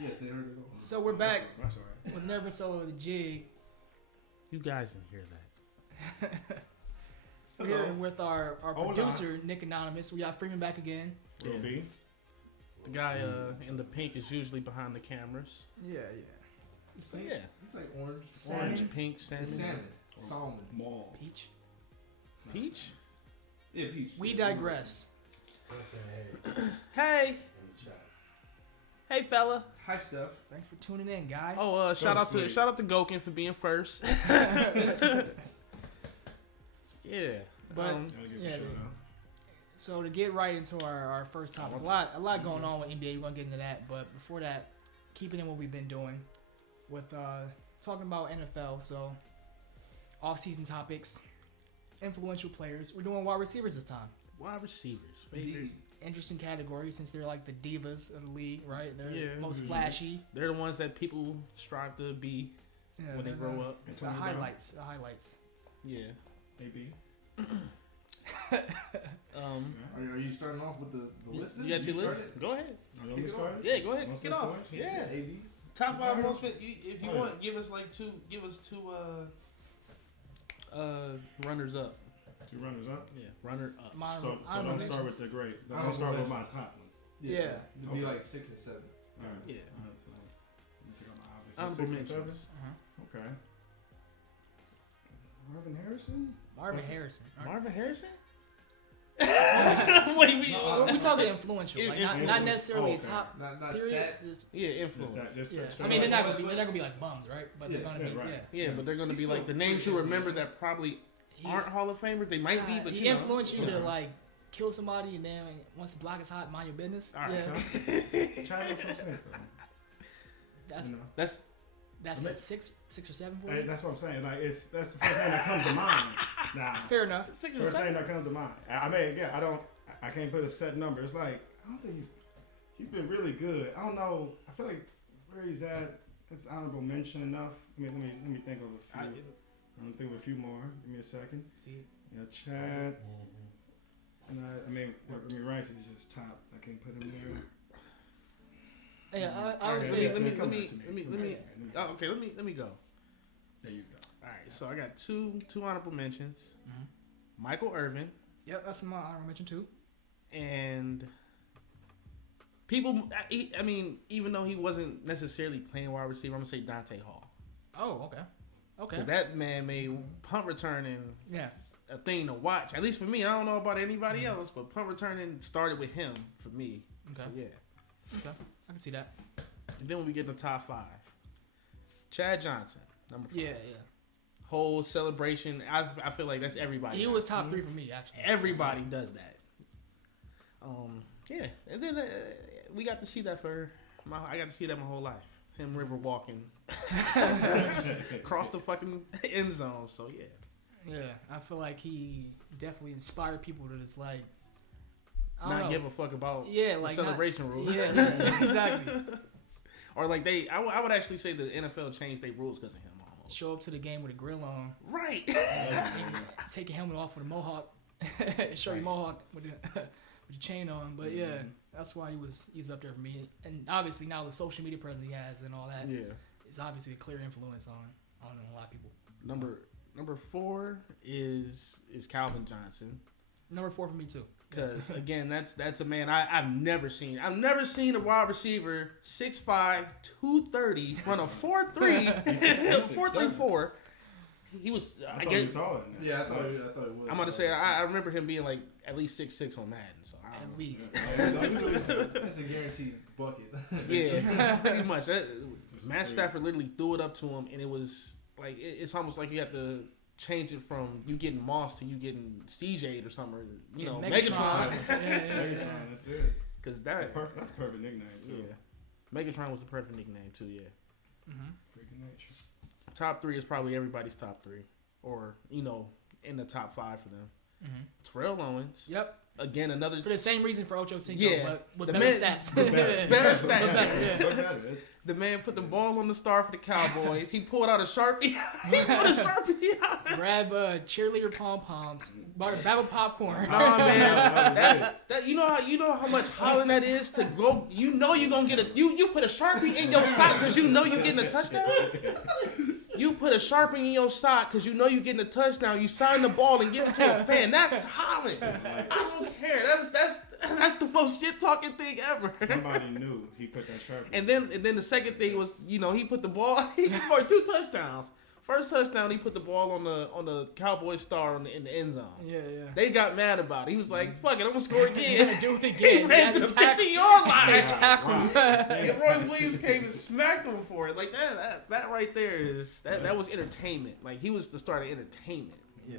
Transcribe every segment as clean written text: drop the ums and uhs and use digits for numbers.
Yes, they heard it all. So we're back That's all right. with another episode of the Jig. You guys didn't hear that. We're here with our Hola. producer, Nick Anonymous. We got Freeman back again. Will be. The guy in the pink is usually behind the cameras. Yeah. So yeah, It's like orange. Salmon. orange, pink, salmon, It's salmon. Salmon. Mall. Peach. peach. Yeah, peach. We digress. Hey, hey, fella. Hi, Steph. Thanks for tuning in, guy. Oh, shout out sweet. to Gokin for being first. Yeah, But Gotta give yeah, a shout out. so to get right into our first topic, a lot going on with NBA. We're gonna get into that, but before that, keeping in what we've been doing with talking about NFL. So off-season topics, influential players. We're doing wide receivers this time. wide receivers. Favorite. Indeed. Interesting category since they're like the divas of the league, right? They're Yeah. most flashy. They're the ones that people strive to be Yeah, when they they're grow up. The Antonio Brown. highlights. The highlights. Yeah. AB. Are you starting off with the list? You got your list? started? Go ahead. You Kick it off. Yeah, go ahead. Most Kick it off. influential? Yeah. AB. Top five Okay. most. If you Oh, yeah. want, give us two runners up. Two runners up. Yeah, runner up. My So honorable don't start mentions. with the great. Honorable Don't start with my mentions. top ones. Yeah. It'd be Okay. like 6 and 7. All right. Yeah. All right. So let me take out my obvious. Honorable 6 and 7. mentions. Okay. Marvin Harrison. Marvin Harrison. All right. Marvin Harrison? Wait, We talking influential, like not Influential. necessarily Oh, a okay. top Not period. stat. Just, yeah, Just influence. that. Just yeah. that. I mean, they're not Just- gonna be like bums, right? But they're Yeah, gonna be right. yeah. Yeah, but they're gonna He's be like still the names you pretty remember influential. that probably He- aren't Hall of Famers. They might be, but he you know. influenced you to Yeah. like kill somebody and then once the block is hot, mind your business. All right, Yeah, China from Smith. that's You know? that's I mean- at six or seven for Hey, you. that's what I'm saying. Like that's the first thing that comes to mind. Nah. Fair enough. Six or First seven. thing that comes to mind. I mean, again, I can't put a set number. It's like I don't think he's been really good. I don't know. I feel like where he's at, it's honorable mention enough. Let me think of a few. I'm think of a few more. Give me a second. See, Yeah, Chad. And Rice is just top. I can't put him there. yeah, I All would right, say let me come back to let me. Oh, okay, let me go. There you go. All right, so I got two honorable mentions. Michael Irvin yep, that's my honorable mention too. and people. I mean, even though he wasn't necessarily playing wide receiver, I'm gonna say Dante Hall Oh, okay, because that man made punt returning yeah. a thing to watch. At least for me, I don't know about anybody else, but punt returning started with him for me. Okay. So yeah. Okay, I can see that. And then when we get in the top five, Chad Johnson, number 5. Yeah. Whole celebration. I feel like that's everybody. He was top 3 for me actually. Everybody does that. Yeah, and then we got to see that I got to see that my whole life. Him river walking across the fucking end zone. So yeah, Yeah, I feel like he definitely inspired people to just like I don't not know. give a fuck about Yeah, the like celebration rules. Yeah, exactly. Or like I would actually say the NFL changed their rules because of him almost. Show up to the game with a grill on, Right. take your helmet off with a mohawk, show your mohawk with the chain on. But yeah, that's why he's up there for me. And obviously now the social media presence he has and all that is Yeah. obviously a clear influence on a lot of people. Number 4 is Calvin Johnson. Number 4 for me too. Because again, that's a man I've never seen. I've never seen a wide receiver 6'5", 230 run a 4.3, 4.34. He was. I I thought he was guess taller than that. Yeah, I thought it was. I'm gonna say I remember him being like at least 6'6" on Madden. So I At don't know. least. That's a guaranteed bucket. Yeah, pretty much. Matt free. Stafford literally threw it up to him, and it was like it's almost like you have to change it from you getting Moss to you getting CJ or something. You know, Megatron. yeah. Megatron, that's good. Because That's a perfect nickname too. yeah, Megatron was the perfect nickname too. Yeah. Freaking nature. Top 3 is probably everybody's top 3, or in the top 5 for them. Mm-hmm. Terrell Owens, Yep. Again, another For the same reason for Ocho Cinco, Yeah. but with The better man- stats. better stats. Yeah. The man put the ball on the star for the Cowboys. He pulled out a Sharpie. He put a Sharpie out. Grab cheerleader pom poms, bag of popcorn. Nah, man. That you know how much hollering that is to go. You know you're gonna get you put a Sharpie in your sock because you know you're getting a touchdown. You put a Sharpie in your sock because you know you're getting a touchdown. You sign the ball and give it to a fan. That's hollering. I don't care. That's the most shit talking thing ever. Somebody knew he put that Sharpie. And then the second thing was, he put the ball. He scored 2 touchdowns. First touchdown, he put the ball on the Cowboy star in the end zone. Yeah. They got mad about it. He was like, "Fuck it, I'm gonna score again." Do it He again. ran to the 50-yard line. Tackle. And Roy Williams came and smacked him for it. Like that right there is that was entertainment. Like he was the start of entertainment. Yeah.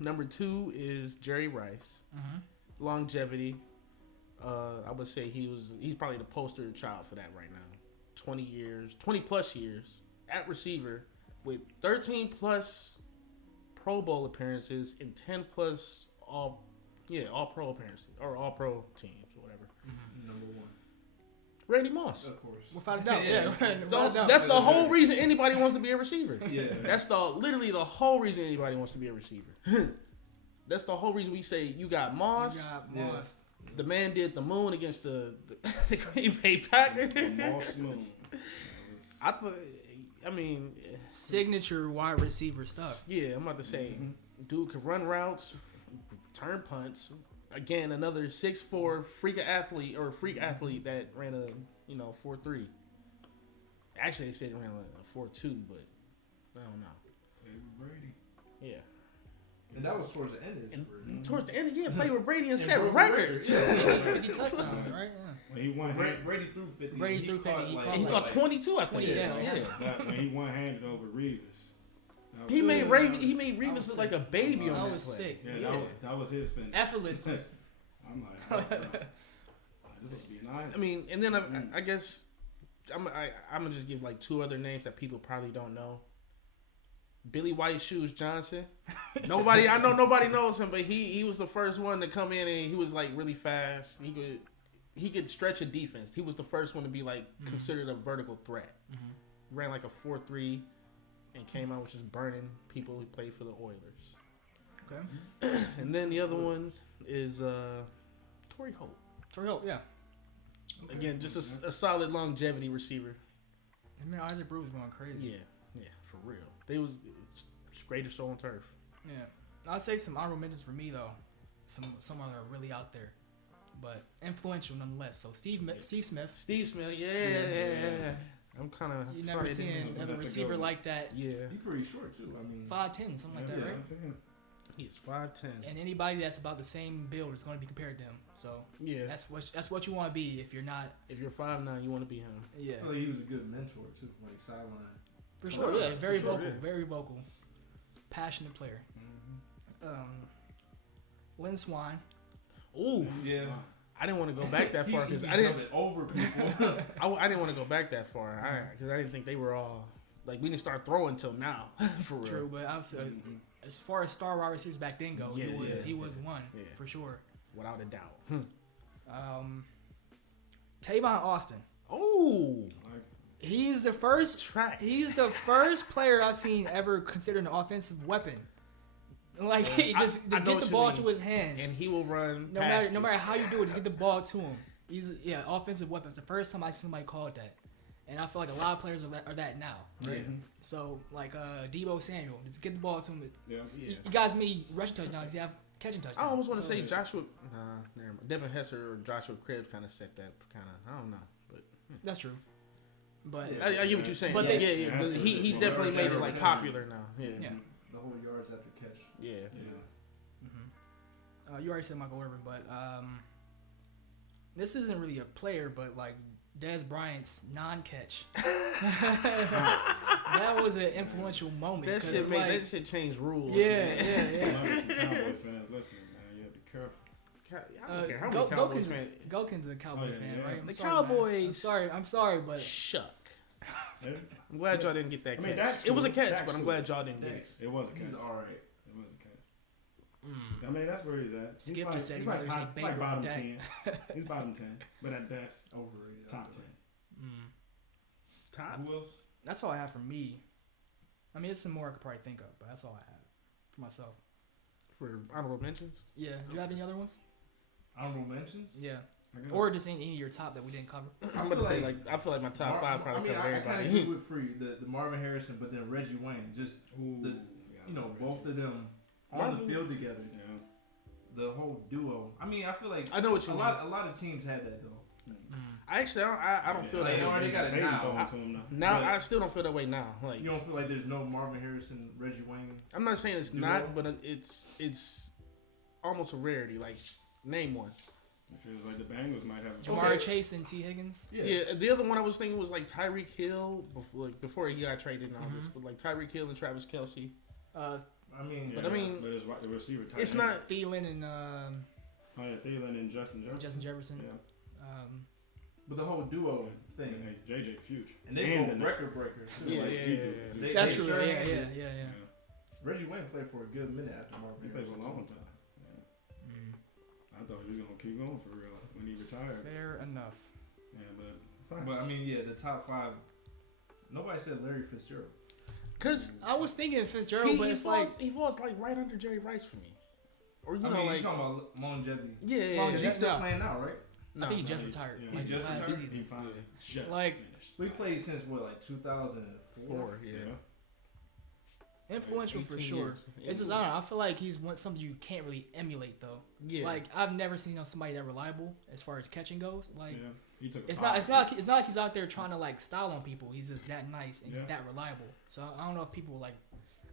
Number 2 is Jerry Rice. Mm-hmm. Longevity. I would say he's probably the poster child for that right now. 20 plus years at receiver with 13 plus Pro Bowl appearances and 10 plus all pro appearances or all pro teams or whatever. Number 1. Randy Moss. Of course. Without a doubt. Yeah. No, that's the whole reason anybody wants to be a receiver. Yeah. That's literally the whole reason anybody wants to be a receiver. That's the whole reason we say you got Moss. You got Moss. The man did the moon against the Green Bay Packers. Moss moon. I mean, Signature wide receiver stuff. yeah, I'm about to say, dude could run routes, turn punts. Again, another 6'4" freak athlete that ran a 4.3. Actually, they said it ran a 4.2, but I don't know. Brady. Yeah. And that was towards the end of his career. Towards the end, played with Brady and And set broke records. records. 50 touchdowns, right? Yeah. When he one Brady threw 50. Brady threw 50, he caught He like- got 22, I think. 20, yeah. when he one handed over Revis. That He was- made that Revis was look like a baby on That that was play. sick. Yeah, that was his finish. Effortless. I'm like, oh, no. This would be nice. I mean, and then I guess I'm gonna just give like 2 other names that people probably don't know. Billy White Shoes Johnson. I know nobody knows him, but he was the first one to come in and he was like really fast. He could stretch a defense. He was the first one to be like considered a vertical threat. He ran like a 4.3 and came out with just burning people who played for the Oilers. Okay. And then the other one is Torrey Holt. Torrey Holt, yeah. Again, just a solid longevity receiver. I mean, Isaac Bruce going crazy. Yeah, for real. They was greatest show on turf. Yeah. I'd say some honorable mentions for me though. Some that are really out there, but influential nonetheless. So Steve Smith. Steve Smith, yeah. I'm kind of You never seen another That's a receiver good one. like that. Yeah, He's pretty short too. I mean, 5'10", something like that, Yeah. right? he's 5'10". And anybody that's about the same build is going to be compared to him. So Yeah, that's what you want to be if you're not. if you're 5'9", you want to be him. Yeah, I feel like he was a good mentor too, like sideline. for sure. Yeah, very For sure, vocal, yeah. very vocal, passionate player. Lynn Swan. Ooh, Yeah. I didn't want to go back that far because He I didn't. jumping over people. I didn't want to go back that far because I didn't think they were all like we didn't start throwing till now for real. True, but obviously, as far as star wide receivers back then go, Yeah, he was one Yeah. for sure. Without a doubt. Tavon Austin. Oh, He's the first track. He's the first player I've seen ever considered an offensive weapon. Like he just I know get what the you ball mean. to his hands. And he will run. No past matter how you do it, just get the ball to him. He's offensive weapon. It's the first time I see somebody called that, and I feel like a lot of players are that now. Right? Yeah. So like Debo Samuel, just get the ball to him. Yeah. You guys made rushing touchdowns. You have catching touchdowns. I almost want to So- say Joshua. Nah, never mind. Devin Hester or Joshua Cribbs kind of set that kind of. I don't know, but That's true. But I get what you're saying. But yeah, they- yeah. But he definitely made it like popular now. Yeah. yeah. The whole yards after catch. Yeah. You already said Michael Irvin, but this isn't really a player, but like Dez Bryant's non-catch. That was an influential moment. That 'cause, shit like, that shit changed rules. Yeah, man. yeah. Some Cowboys fans listening, man. You have to be careful. I don't care how many Cowboys fans. Gokin's a Cowboy Oh, yeah, fan, yeah. right? I'm The sorry, man. Cowboys- I'm sorry, but Shuck. Yeah. I'm glad y'all didn't get that I mean, catch. that's it was a cool. catch, That's but I'm cool. glad y'all didn't get it. Thanks. It was a catch. He's all right. It was a catch. I mean, that's where he's at. Skip just said he's he like was top, like he's like bankroll bottom Dak. 10. He's bottom 10, but at best, Overrated. top 10. Top. Who else? That's all I have for me. I mean, there's some more I could probably think of, but that's all I have for myself. For honorable mentions? Yeah. Do you have any other ones? Honorable mentions? Yeah. I got Or just any of your top that we didn't cover. I'm gonna say I feel like my top five probably cover I kind everybody. of do it for you. The Marvin Harrison, but then Reggie Wayne. Just Ooh, the, yeah, you know, Reggie. both of them on Marvin- the field together. Yeah. The whole duo. I mean, I feel like I know what you a mean. lot of teams had that though. I actually I don't feel Like, that they way. already got it They now. throwing to him now. Now But- I still don't feel that way now. Like You don't feel like there's no Marvin Harrison, Reggie Wayne. I'm not saying it's Duo? not, but it's almost a rarity. Like name one. It feels like the Bengals might have. Jamar Chase and T. Higgins. Yeah. The other one I was thinking was like Tyreek Hill before he got traded and all this, but like Tyreek Hill and Travis Kelce. Uh, I mean, Yeah, But I mean, but it's the receiver type. it's not. Thielen and Oh yeah, Thielen and Justin Jefferson. Justin Jefferson. Yeah. but the whole duo thing, Hey, JJ Fuge. and they both record breakers too. Yeah, Like, yeah, he yeah, do. yeah. They, That's they true. sure Yeah, handed- yeah. Reggie Wayne played for a good minute after Marvin He played Harrison. for a long too. time. Yeah. I thought he was gonna keep going for real when he retired. Fair enough. Yeah, but fine. But I mean, yeah, the top five. Nobody said Larry Fitzgerald. Cause I was thinking Fitzgerald, but it's like he falls like right under Jerry Rice for me. Or you I know mean, like you talking about longevity? yeah, Well, Because just he's still now. playing now, right? I think he No, just retired. yeah, Like he just last retired? season. He finally just Like- finished. We played since what, like 2004? four, Yeah. yeah. Influential for 18 sure. years. It's just I don't know. I feel like he's something you can't really emulate though. Yeah. Like I've never seen somebody that reliable as far as catching goes. Like Yeah. He took. it's not like he's out there trying to like style on people. He's just that nice and he's Yeah. that reliable. So I don't know if people like.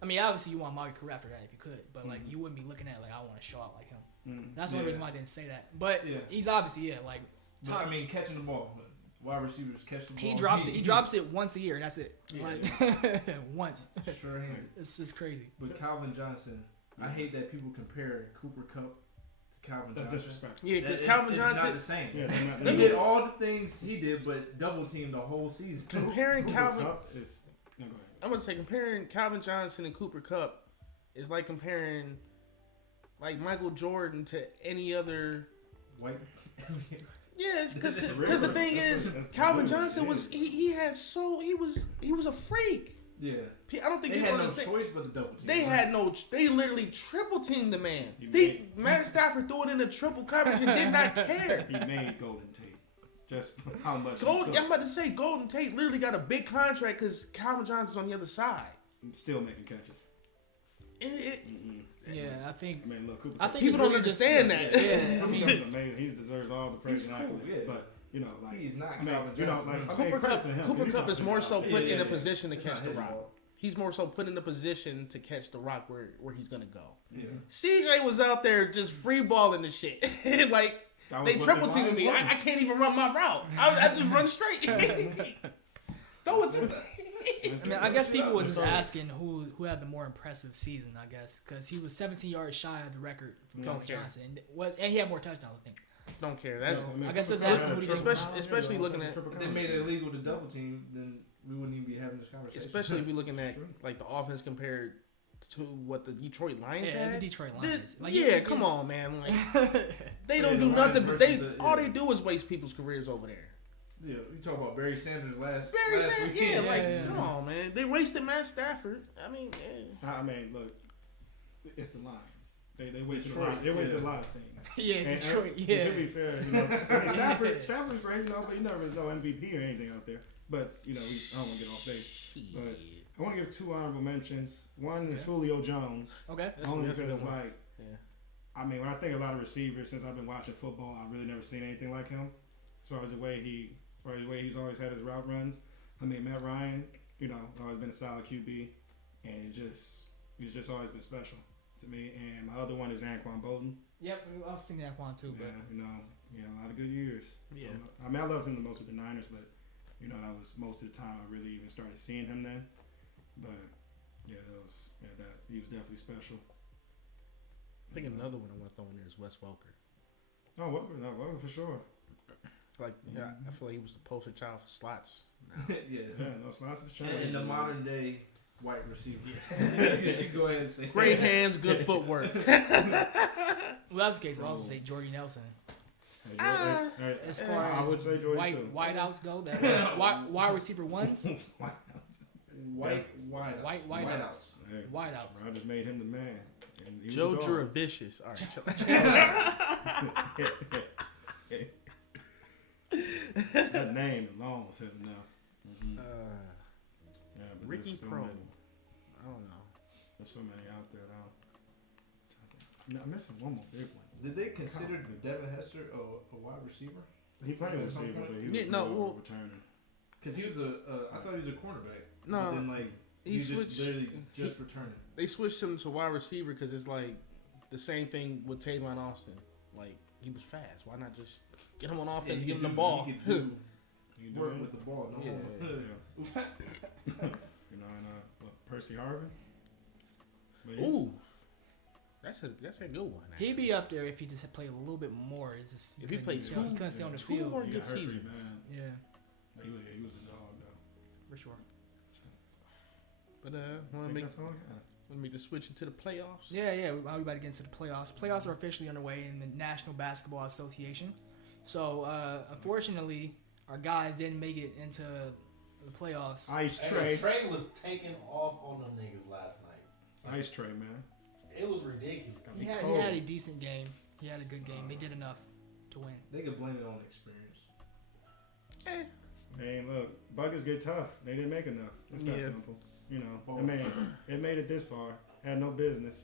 I mean, obviously you want Maui career after that if you could, but like you wouldn't be looking at it like I want to show out like him. That's the only reason why I didn't say that. But Yeah. he's obviously like But, top. I mean, catching the ball. Wide receivers catch the ball. He drops it. He drops it once a year, and that's it. Yeah. Like, once. Sure handed. It's crazy. But Calvin Johnson, I hate that people compare Cooper Kupp to Calvin That's Johnson. disrespectful. Yeah, because That- Calvin it's Johnson not the same. Yeah, they're not. He they're did not- all the things he did, but double teamed the whole season. comparing Cooper Calvin Kupp is. No, go ahead. I'm gonna say comparing Calvin Johnson and Cooper Kupp is like comparing like Michael Jordan to any other. White. Yeah, because Really? the thing is, That's Calvin really Johnson was it. he was a freak. Yeah. I don't think They people had no understand. choice but to double team. They had no. They literally triple teamed the man. Matt Stafford threw it in the triple coverage and did not care. He made Golden Tate. Just for how much. he I'm took. about to say Golden Tate literally got a big contract because Calvin Johnson's on the other side. Still making catches. And Yeah, I think. I mean, look, Cooper. I Kupp- think people it's don't really just- understand that. Yeah, I Cooper mean, Kupp's amazing. He deserves all the praise He's and cool, accolades. yeah. But you know, like He's not I mean, Calvin you know, Johnson. like I mean, Cooper credit Kupp, to him, Cooper 'cause Kupp he's is not more putting so it out. put in a yeah. position to It's catch not the his rock. fault. He's more so put in a position to catch the rock where he's gonna go. Yeah. CJ was out there just free balling the shit. Like That was they what triple the teaming Lions me. wanted. I can't even run my route. I just run straight. Throw it to me. I mean, I guess people was just asking who had the more impressive season. I guess because he was 17 yards shy of the record from Don't Calvin care. Johnson, and he had more touchdowns. I think. Don't care. That's So, I mean, I guess Cooper that's Kupp asking had who a he is triple- now. especially looking at triple If they made it coverage. illegal to double team, then we wouldn't even be having this conversation. especially if you're looking at True. like the offense compared to what the Detroit Lions Yeah, it's the had. Detroit This- Lions. Like, yeah, come on, man. Like they don't Yeah, do the nothing, Lions but they versus the- all yeah. they do is waste people's careers over there. Yeah, you talk about Barry Sanders last Barry Sanders, yeah, weekend. like yeah. come on, man. They wasted Matt Stafford. I mean, yeah. I mean, look, it's the Lions. They wasted a Detroit, lot. They wasted yeah. a lot of things. Yeah, And- Detroit. and Yeah. To be fair, you know, I mean, Stafford's great, you know, but you never know MVP or anything out there. But you know, I don't want to get off base. But I want to give two honorable mentions. One is Julio Jones, Okay. only that's a because good one. like, Yeah. I mean, when I think a lot of receivers since I've been watching football, I've really never seen anything like him. As far as the way he's always had his route runs. I mean, Matt Ryan, you know, always been a solid QB, and he's just always been special to me. And my other one is Anquan Bolden. Yep, I was thinking that one too, Yeah, but you know, a lot of good years. yeah. I mean, I loved him the most with the Niners, but you know, that was most of the time I really even started seeing him then. But yeah, he was definitely special. I think another one I want to throw in there is Wes Welker. Oh, Welker for sure. Like, yeah, I feel like he was the poster child for slots. yeah. Yeah, no slots is trying. In the modern day, white receiver. You go ahead and say Great hands, good footwork. Well, that's the case. I'll also say Jordy Nelson. As far I would as say Jordy too. wideouts go, that wide receiver ones, wideouts. Hey, wideouts. Rodgers made him the man. And he was Joe the dog. Juravicious. All right. That name alone says enough. Mm-hmm. Yeah, but Ricky there's so Pro. many. I don't know. There's so many out there now. I'm missing one more big one. Did they consider Devin Hester a wide receiver? He played At some receiver, point? but he was Yeah, no, well, returning. Because he was I thought he was a cornerback. No, But then like he just switched. literally just returning. They switched him to wide receiver because it's like the same thing with Tavon Austin. Like he was fast. Why not just get him on offense, he give him could the do- ball? He could You do do work it? with the ball. No Yeah. more. You know, and Percy Harvin. But he's- Ooh, that's a good one. He'd actually. be up there if he just had played a little bit more. It's just, If he played he couldn't stay on the two field. more he good got hurt pretty seasons. bad. Yeah, He was a dog though. for sure. But I want to think make that's all I got. the switch into the playoffs. Yeah. We about to get into the playoffs. Playoffs are officially underway in the National Basketball Association. So, unfortunately, our guys didn't make it into the playoffs. Ice Hey, Tray. Trey was taking off on them niggas last night. Ice Tray, man. It was ridiculous. He had a decent game. He had a good game. They did enough to win. They could blame it on experience. Man, look, buckets get tough. They didn't make enough. It's that Yeah. simple. You know, Oh. I mean, it made it this far. Had no business.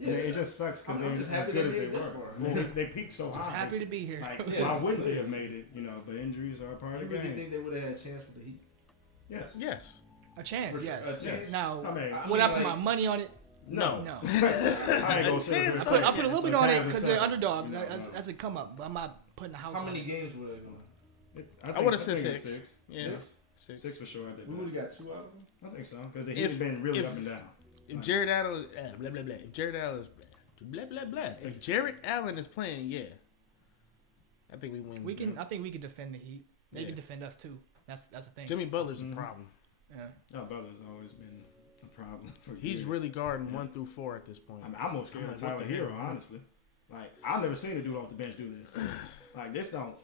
I mean, it just sucks because I'm they're just as happy good they as they made it this were. far. Well, they peaked so Just high. happy to be here. Like, Yes. why wouldn't they have made it? You know, but injuries are a part You of the really game. think they would have had a chance with the Heat? Yes. Yes. A chance, For sure, yes. a chance. Now, I mean, would I mean, put my like- money on it? no. No. I ain't gonna sit here and say. I put a little bit the on it Cavs because are they're second. underdogs. No, That's a come up, but I'm not putting a house How on many it. games would have gone? I would've said think six. Six. Yeah. Six. Six for sure. I did. We would have got 2 out of them. I think so because the Heat has been really up and down. If Jared Allen, blah blah blah. If Jared Allen, blah blah blah. If Jared Allen is playing, yeah, I think we win. I think we could defend the Heat. They Yeah. can defend us too. That's the thing. Jimmy Butler's Mhm. a problem. Yeah. No, Butler's always been a problem for He's years. really guarding Yeah. 1 through 4 at this point. I mean, I'm more scared I'm of like, Tyler what the Hero, hell? honestly. Like, I've never seen a dude off the bench do this. Like, this don't.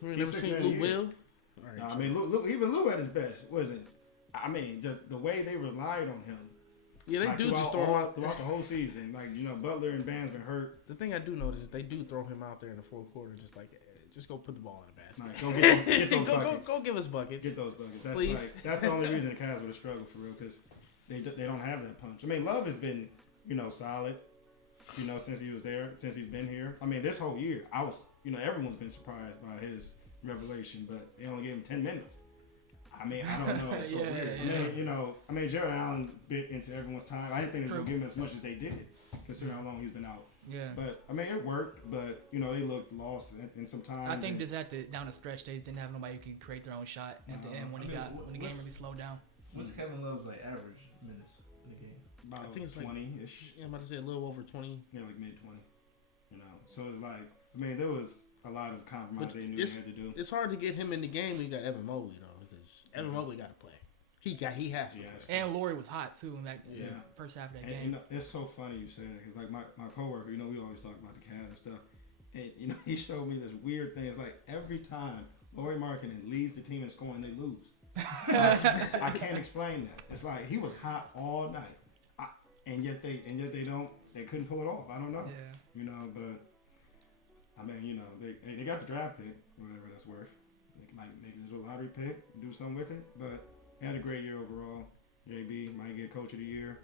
We ain't he's never 6 seen man Lou a year. Will. All right. No, I mean, even Lou at his best wasn't. I mean, just the way they relied on him. Yeah, they like, do just throughout throw him out. throughout the whole season. Like, you know, Butler and Bam's been hurt. The thing I do notice is they do throw him out there in the fourth quarter, just like, just go put the ball in the basket. Like, go get those buckets. go give us buckets. Get those buckets. That's Please. like that's the only reason the Cavs would have struggled for real because they don't have that punch. I mean, Love has been solid. Since he was there, since he's been here. I mean, this whole year, everyone's been surprised by his revelation, but they only gave him 10 minutes. I mean, I don't know. It's so Yeah, weird. yeah. I mean, Jared Allen bit into everyone's time. I didn't think they True. were going to give him as much as they did, considering how long he's been out. Yeah. But I mean, it worked. But they looked lost in some time. I think just down the stretch, they didn't have nobody who could create their own shot at the end when the game really slowed down. What's Kevin Love's like average minutes in the game? about I think it's like- 20-ish. Yeah, I'm about to say a little over 20. Yeah, like mid 20. So it's like, I mean, there was a lot of compromise But they knew they had to do. It's hard to get him in the game when you got Evan Mobley though, because Evan Mobley got to play. He has to. Yeah. play. And Laurie was hot too in that Yeah. first half of that And game. it's so funny you say that because like my coworker, we always talk about the Cavs and stuff. And he showed me this weird thing. It's like every time Laurie Markkinen leads the team in scoring, they lose. I can't explain that. It's like he was hot all night, and yet they couldn't pull it off. I don't know. Yeah. But I mean, they got the draft pick, whatever that's worth. They might make it into a lottery pick, do something with it. But they had a great year overall. JB might get coach of the year,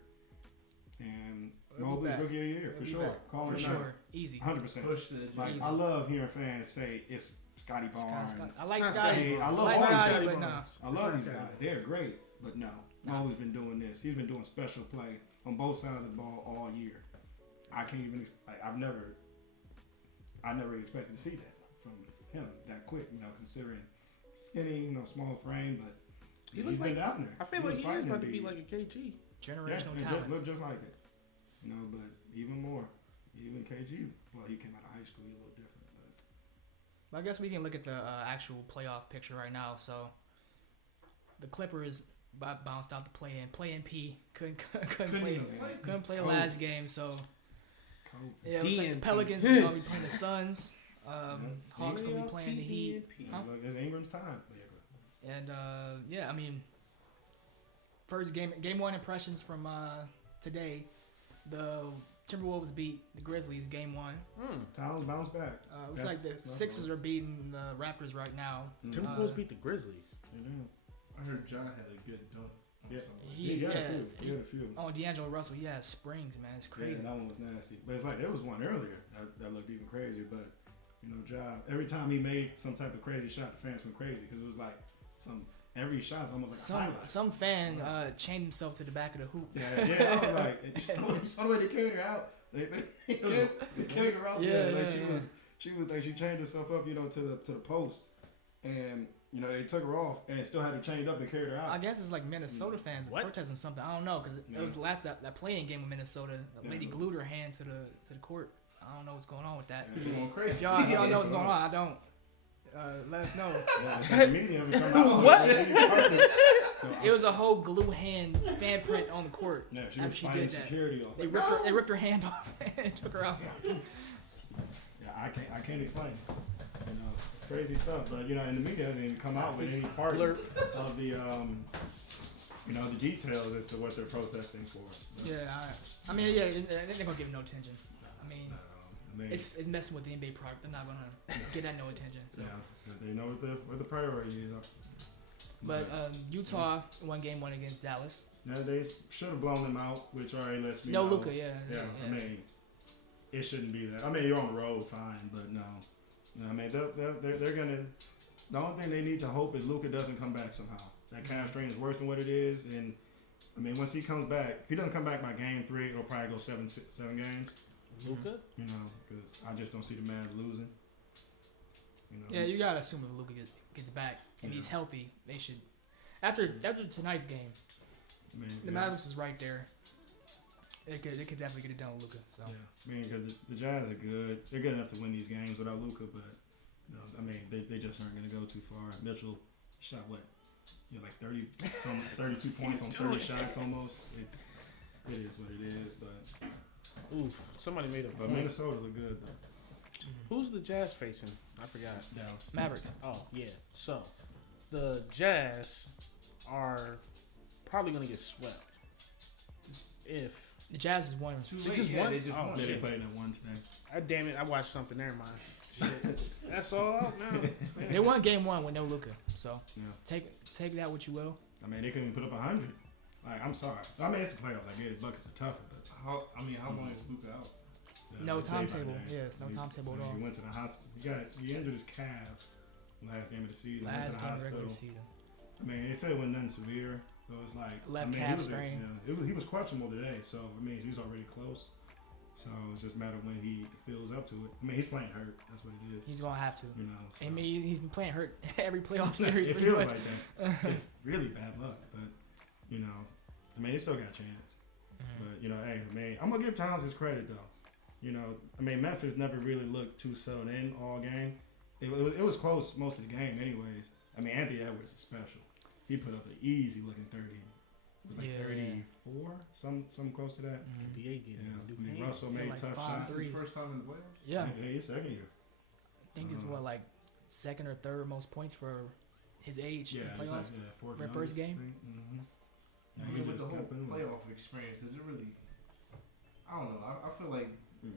and We'll be Mobley's back. rookie of the year for We'll be sure. back. Call For it sure. Easy. 100%. Push the Like Easy. I love hearing fans say it's Scotty Barnes. I like Not Scotty. Scotty. I love like all these Scotty, guys. but nah. I love these Scotty. guys. They're great, but no. Mobley's been doing this. He's been doing special play on both sides of the ball all year. I can't even. I never expected to see that from him that quick. Considering skinny, small frame, but He he's looks been like- down there. I feel He like was he is fighting about to Embiid. be like a KG. Generational Yeah, talent. look just like it. But even more, even KG. Well, he came out of high school. He's a little different, but I guess we can look at the actual playoff picture right now. So the Clippers bounced out the play-in P. Couldn't even play the last game. So COVID. yeah, it was like the DNP. Pelicans is gonna be playing the Suns. Hawks gonna be playing the Heat. Huh? Look, it's Ingram's time. And yeah, I mean, first game one impressions from today. The Timberwolves beat the Grizzlies game one. Towns bounced back. Looks like the Sixers are beating the Raptors right now. Timberwolves beat the Grizzlies. I heard John had a good dunk. Yeah. He He had had a few. Oh, D'Angelo Russell, he has springs, man. It's crazy. Yeah, that one was nasty. But it's like there was one earlier that looked even crazier. But Ja, every time he made some type of crazy shot, the fans went crazy because it was like every shot's almost like a highlight. Some fan chained himself to the back of the hoop. Yeah. I was like, you saw the way they carried her out. They carried her out. She was like she chained herself up, to the post, and they took her off and still had her chained up and carried her out. I guess it's like Minnesota fans protesting something. I don't know because it was the last that playing game with Minnesota. The lady glued her hand to the court. I don't know what's going on with that. Going crazy. If y'all know what's going on, I don't. Let us know. Yeah, the media hasn't come out. What? It was a whole glue hand fan print on the court. Yeah, she after was she fighting did that. security off. They ripped her hand off and took her out. Yeah, I can't explain. It's crazy stuff. But and the media hasn't even come out with any part of the the details as to what they're protesting for. But, Yeah, I mean, they're gonna give it no attention. I mean, it's messing with the NBA product. They're not gonna get that no attention. So. Yeah, they know what the priority is. But Utah won game one against Dallas. Yeah, they should have blown them out, which already lets me No know. Luka, yeah. I mean, it shouldn't be that. I mean, you're on the road, fine, but no. I mean, they're gonna. The only thing they need to hope is Luka doesn't come back somehow. That calf strain is worse than what it is, and I mean, once he comes back, if he doesn't come back by game 3, it'll probably go seven games. Luka? Because I just don't see the Mavs losing. Yeah, you gotta assume if Luka gets back and he's healthy, they should. After tonight's game, the Mavericks is right there. They could definitely get it done with Luka. So. Yeah, I mean, because the Jazz are good. They're good enough to win these games without Luka, but I mean, they just aren't going to go too far. Mitchell shot what? Like 32 points on 30 shots almost. It is what it is, but. Oof, somebody made a But point. Minnesota look good though. Who's the Jazz facing? I forgot. Dallas. Mavericks. Oh, yeah. So, the Jazz are probably going to get swept. If. The Jazz is one. They just won? They just won. They played that one today. Damn it, I watched something. Never mind. Shit. That's all out now. They won game one with no Luka. So, Yeah. take that what you will. I mean, they couldn't even put up 100. Like, I'm sorry. I mean, it's the playoffs. I get it. Buckets are tougher, but. How long is Luka out? No it's day by timetable. day. Yeah, it's no timetable at all. He went to the hospital. He injured his calf last game of the season. Went to Last the game of the hospital. regular season. I mean, they said it wasn't nothing severe, so it's like Left I mean, calf he was strain. he was questionable today, so I mean he's already close. So it's just a matter of when he feels up to it. I mean, he's playing hurt. That's what it is. He's gonna have to. So. I mean, he's been playing hurt every playoff series. It pretty feels much. like that. It's really bad luck, but I mean, they still got a chance. But hey, I mean, I'm gonna give Towns his credit though. I mean, Memphis never really looked too settled in all game. It was close most of the game, anyways. I mean, Anthony Edwards is special. He put up an easy looking 30. It was like 34, some close to that. NBA game. Yeah. I mean, Russell made like tough 5 shots. threes. First time in the playoffs? Yeah. Hey, his second year. I think it's like second or third most points for his age in It's playoffs. like, fourth for first game. Yeah, he With just the whole stepped in. playoff experience, does it really? I don't know. I feel like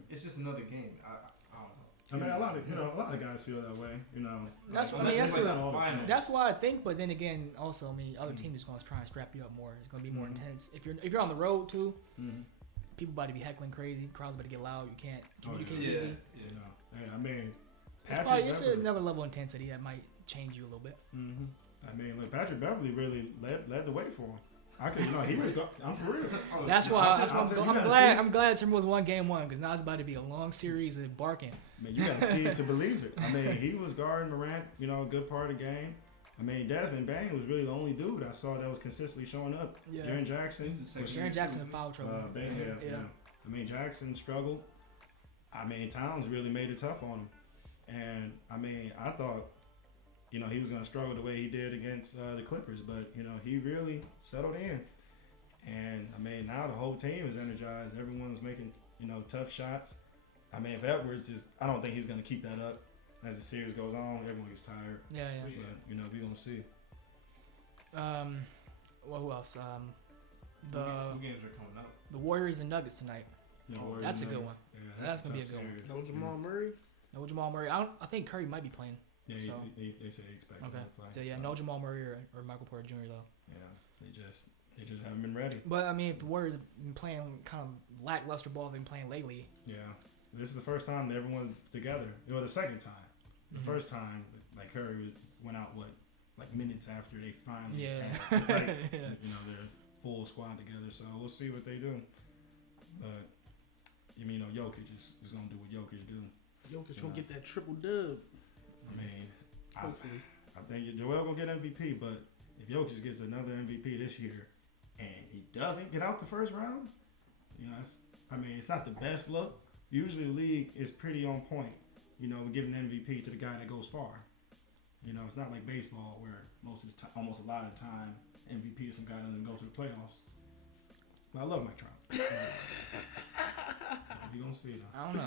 it's just another game. I don't know. I mean, a lot of guys feel that way. That's that's why I think. But then again, also, I mean, other teams is going to try and strap you up more. It's going to be more intense. If you're on the road too, people about to be heckling crazy. Crowds about to get loud. You can't communicate easy. Yeah. I mean, It's another level of intensity that might change you a little bit. I mean, like Patrick Beverly really led the way for him. He really got. I'm for real. That's why I'm glad Timberwolves won game one because now it's about to be a long series of barking. I mean, you got to see it to believe it. I mean, he was guarding Morant, a good part of the game. I mean, Desmond Bain was really the only dude I saw that was consistently showing up. Yeah. Jaren Jackson. Jaren Jackson in foul trouble. Yeah. I mean, Jackson struggled. I mean, Towns really made it tough on him. And, I mean, I thought you know, he was going to struggle the way he did against the Clippers, but you know, he really settled in. And I mean, now the whole team is energized. Everyone's making, you know, tough shots. I mean, if Edwards is, I don't think he's going to keep that up as the series goes on. Everyone gets tired. Yeah. But you know, we're going to see. Well, who else? What games are coming up? The Warriors and Nuggets tonight. You know, Oh, Warriors that's a and good Nuggets. one. Yeah, That's a gonna be a tough good one. series. No Jamal Murray. No Jamal Murray. I think Curry might be playing. Yeah, So- they say they expect him Okay. to play. So yeah, no Jamal Murray or Michael Porter Jr. though. Yeah, they just haven't been ready. But I mean, if the Warriors have been playing kind of lackluster ball they've been playing lately. Yeah, this is the first time that everyone's together. Well, the second time. The Mhm. first time, like Curry went out like minutes after they finally Yeah. had, like, Yeah. you know, their full squad together. So we'll see what they do. But you mean, you know, Jokic is gonna do what Jokic do. Jokic Yeah. gonna get that triple dub. I mean, Hopefully. I think Joel gonna get MVP, but if Jokic gets another MVP this year and he doesn't get out the first round, you know, it's not the best look. Usually the league is pretty on point, you know, giving MVP to the guy that goes far. You know, it's not like baseball where most of the time, almost a lot of the time, MVP is some guy that doesn't go to the playoffs. But I love Mike Trout. We gonna see though. I don't know.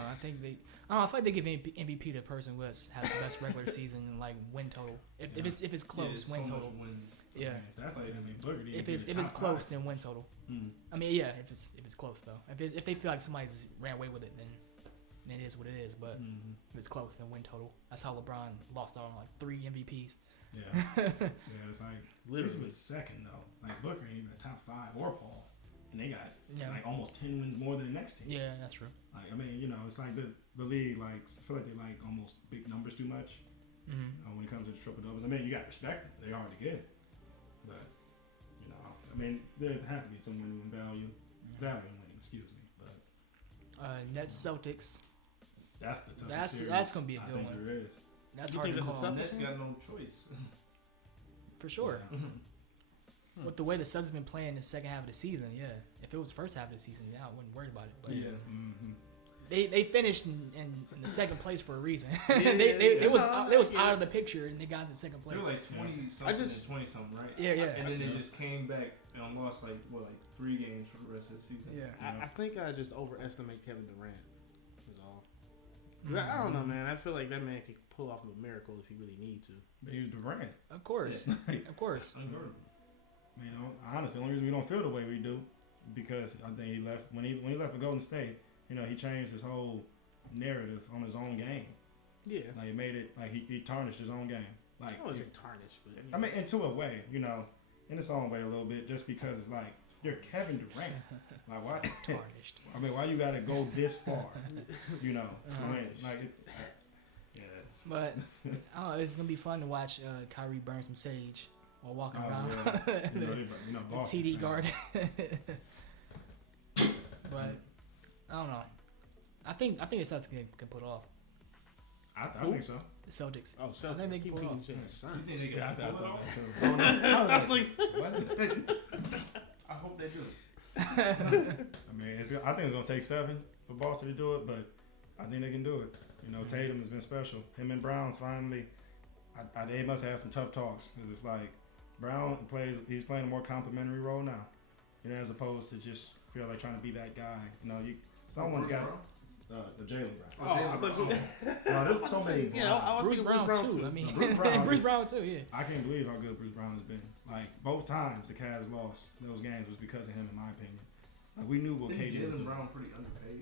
I feel like they give MVP to the person who has the best regular season and like win total. If it's close, Yeah, win so total. much wins. Yeah. If that's like, I mean, Booker didn't If get it's the if it's top close, five. then win total. Mm. I mean, yeah. If it's close though. If they feel like somebody's ran away with it, then it is what it is. But Mhm. if it's close, then win total. That's how LeBron lost out on like 3 MVPs. Yeah. Yeah, it's like this Literally. was second though. Like Booker ain't even a top 5 or Paul, and they got Yeah. like almost 10 wins more than the next team. Yeah, that's true. Like I mean, you know, it's like the league. Like I feel like they like almost big numbers too much Mm-hmm. when it comes to the triple doubles. I mean, you got to respect it. They already good, but you know, I mean, there has to be some minimum value in winning. Excuse me, but Nets Celtics. that's the toughest That's- series that's gonna be a I good think one. there is. That's You hard think to that's call a Nets one? got no choice. for sure. Yeah. With the way the Suns have been playing the second half of the season, yeah. If it was the first half of the season, yeah, I wouldn't worry about it. But Yeah. Mm-hmm. they finished in the second place for a reason. Yeah, they yeah. was No, they was yeah. out of the picture and they got to second They place. were like 20 something just- and 20 something, right? Yeah, yeah. And then they just came back and lost like 3 games for the rest of the season. Yeah. Yeah. I think I just overestimate Kevin Durant. Is all. 'Cause I don't know, man. I feel like that man could pull off a miracle if he really need to. But he was Durant. Of course, of course. Unguardable. You know, honestly, the only reason we don't feel the way we do because I think he left when he left for Golden State. You know, he changed his whole narrative on his own game. Yeah. Like it made it like he tarnished his own game. Like I wasn't tarnished, but I mean, into a way, you know, in its own way a little bit, just because it's like you're Kevin Durant. Like why? Tarnished. I mean, why you got to go this far? You know, to win? Tarnished. Like, yeah, that's. But I don't know, it's gonna be fun to watch Kyrie burn some sage while walking Oh, around yeah. You know, the Boston TD fans. garden. But I don't know. I think the Celtics can pull it off. I think so. The Celtics. oh, so I think they keep keep pulling beating You Suns. think they Yeah, I can pull it thought off? that too. I was like, what? I hope they do. I mean, I think it's gonna take 7 for Boston to do it, but I think they can do it. You know, Tatum has been special. Him and Brown's finally. They must have had some tough talks because it's like Brown he's playing a more complimentary role now, you know, as opposed to just feel like trying to be that guy. You know, someone's Bruce got Brown? the Jalen Oh, Brown. I thought you. No, there's so many. Yeah, I was Bruce thinking Brown, Bruce Brown too. too. I mean, Bruce Brown Bruce is- Brown too. Yeah. I can't believe how good Bruce Brown has been. Like both times the Cavs lost those games was because of him, in my opinion. Like we knew what Isn't KD was Jalen doing. Brown pretty underpaid?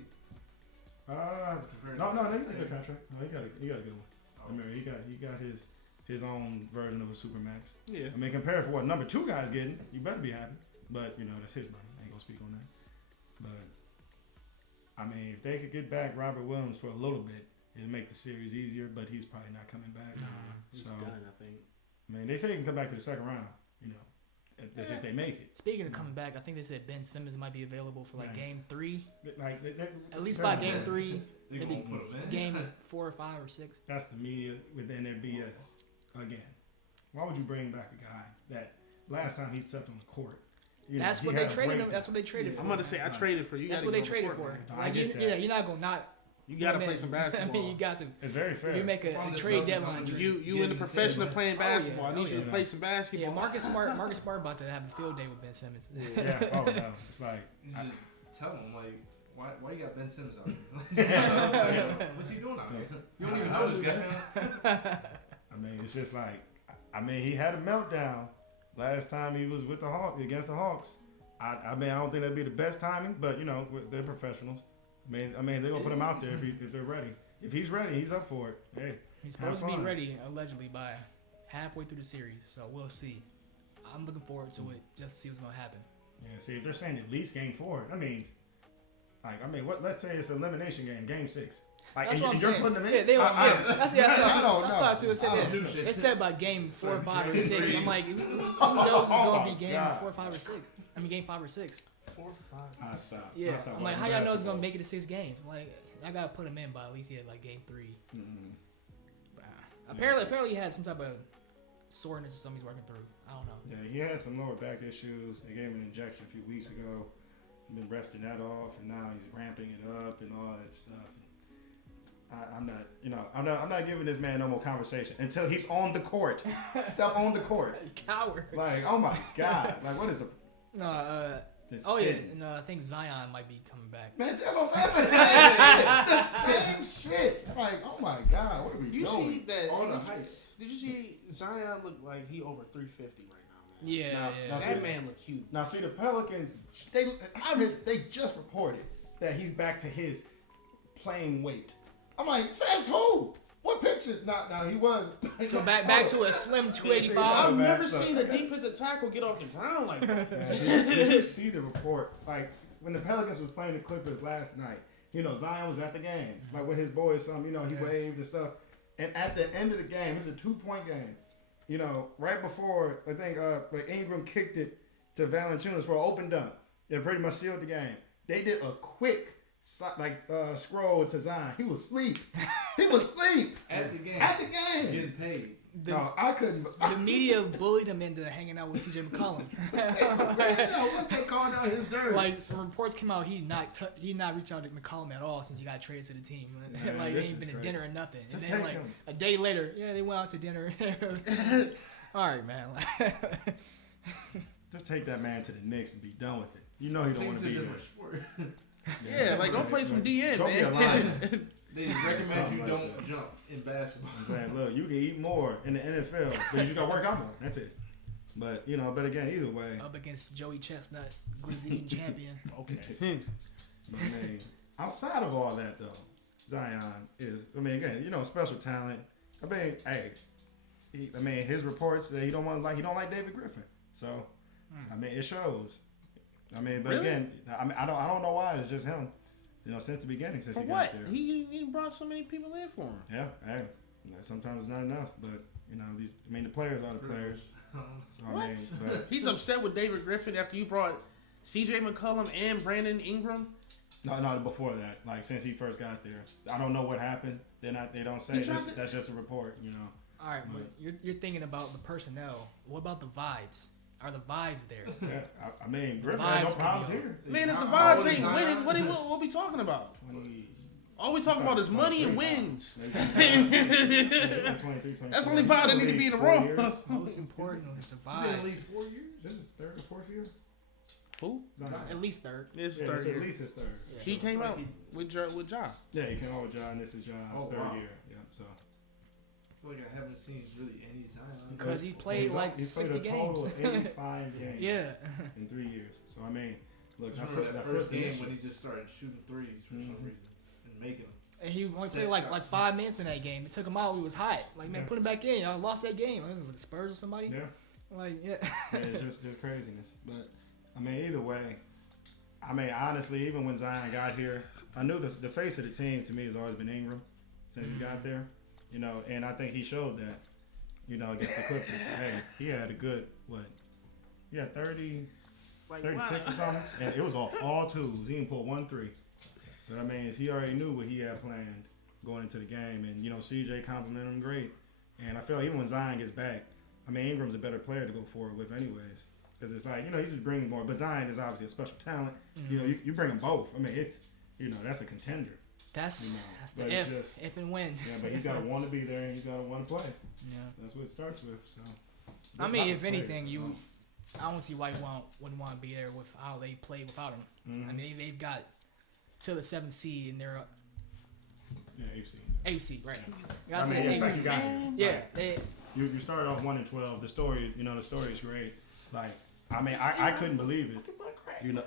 No, he got a good contract. No, he got a good one. I mean, he got his own version of a supermax. Yeah. I mean, compared for what number 2 guy's getting, you better be happy. But you know, that's his money. I ain't gonna speak on that. But I mean, if they could get back Robert Williams for a little bit, it'd make the series easier. But he's probably not coming back. Nah, he's So- done. I think. I mean, they say he can come back to the second round. You know, that's if they make it. Speaking of coming back, I think they said Ben Simmons might be available for like Nice. game 3. Like At least by game Yeah. 3, They maybe won't put him in. game 4 or 5 or 6. That's the media within their BS. Again, why would you bring back a guy that last time he stepped on the court? You know, That's he what they had a traded him. breakdown. That's what they traded for. I'm about to say I traded for you. That's gotta what they get on the traded court, for. man. I Like get you, that. yeah, you're not gonna not You gotta play some basketball. I mean, you got to. It's very fair. You make a trade deadline. You in the profession of playing basketball. I need you to play some basketball. Yeah, Marcus Smart about to have a field day with Ben Simmons. Yeah. Oh no. It's like You just tell him like, why you got Ben Simmons out here? What's he doing out here? You don't even know this guy. I mean, it's just like he had a meltdown last time he was with the Hawks against the Hawks. I mean, I don't think that'd be the best timing, but they're professionals. I mean, they're gonna put him out there if they're ready. If he's ready, he's up for it. Hey, he's supposed to be ready allegedly by halfway through the series, so we'll see. I'm looking forward to it just to see what's gonna happen. Yeah, see, if they're saying at least game 4, that means, what? Let's say it's an elimination game, game 6. Like, that's what I'm you're saying. putting them in. Yeah, they was. I saw it too. It said about game 4 or 5 or 6. I'm like, who knows it's gonna be game 4, 5, or 6? I mean, game 5 or 6. 4, 5. I stop. Yeah, I'm like, how y'all know it's gonna make it to 6 games? Like, I gotta put him in by at least like game 3. Mm-hmm. Apparently, he had some type of soreness or something he's working through. I don't know. Yeah, he had some lower back issues. They gave him an injection a few weeks ago. He's been resting that off, and now he's ramping it up and all that stuff. I'm not giving this man no more conversation until he's on the court. Step on the court. Coward. Like, oh my God. Like, what is the? No. And I think Zion might be coming back. Man, that's what I'm saying. That's the same shit. Like, oh my God, what are we doing? You see that? All the hype. Did you see Zion look like he over 350 right now, man? Yeah. Now, That man look cute. Now, see, the Pelicans, they just reported that he's back to his playing weight. I'm like, says who? What picture? Now he was. So back to a slim 285. I've never seen a defensive tackle get off the ground like that. Did you see the report? Like, when the Pelicans was playing the Clippers last night, Zion was at the game. Like, with his boys, he waved and stuff. And at the end of the game, it's a 2-point game. Right before, I think, Ingram kicked it to Valanciunas for an open dunk. It pretty much sealed the game. They did a quick scroll to Zion. He was asleep. He was asleep At the game. Getting paid. No, I couldn't. The media bullied him into hanging out with CJ McCollum. What's they calling out his dirt? Like, some reports came out, he did not reach out to McCollum at all since he got traded to the team. Man, like, they ain't been to dinner or nothing. And then, like, a day later, they went out to dinner. All right, man. Just take that man to the Knicks and be done with it. You know he don't want to be there. Sport. Yeah, like go play some DN, Go man. be a lineman. They recommend you don't jump in basketball. I'm saying, look, you can eat more in the NFL, but you just gotta work out more. That's it. But but again, either way. Up against Joey Chestnut, Glizzy champion. Okay. But outside of all that though, Zion is. Again, special talent. His reports that he don't like David Griffin. So, it shows. But really? Again, I don't know why. It's just him. Since the beginning, since for he what? got there. He brought so many people in for him. Yeah, hey, sometimes it's not enough. But the players are the players. So, what? He's upset with David Griffin after you brought C.J. McCollum and Brandon Ingram. No, before that, like since he first got there, I don't know what happened. They don't say. That's just a report, All right, but you're thinking about the personnel. What about the vibes? Are the vibes there? Yeah, Griffin has no problems here. Man, if the vibes ain't winning, what we talking about? All we talking about is money and wins. That's the only vibe that need to be in the room. Most important is the vibes. At least 4 years. This is third or fourth year. Who? At least third. This is third year. At least his third. Yeah. He came out with John. Yeah, he came out with John. This is John's third year. Yeah, so. I feel like I haven't seen really any Zion. Because he played like 60 games. He played a total of 85 games. Yeah. In 3 years. So look, that first game when he just started shooting threes for some reason and making them. And he only played like 5 minutes in that game. It took him out. He was hot. Like, man, put him back in. I lost that game. I think it was the Spurs or somebody. Yeah. Like, yeah, it's just craziness. But either way, honestly, even when Zion got here, I knew the face of the team to me has always been Ingram since he got there. And I think he showed that. Against the Clippers. Hey, he had a good He had 36 or something, and it was off all twos. He didn't pull 1 3. So that means he already knew what he had planned going into the game, and CJ complimented him great. And I feel like even when Zion gets back, Ingram's a better player to go forward with, anyways, because it's like you just bring more. But Zion is obviously a special talent. Mm-hmm. You bring them both. It's that's a contender. That's the but it's just, if and when. yeah, but he's got to want to be there and he's got to want to play. Yeah. That's what it starts with. So. I mean, if anything, I don't see why you wouldn't want to be there with how they play without him. Mm-hmm. I mean, they've got to the 7th seed and they're up. Yeah, AFC. AFC, right? I mean, in fact, you got it. Yeah, You started off 1-12. The story, the story is great. Like, I mean, I couldn't believe it. You know.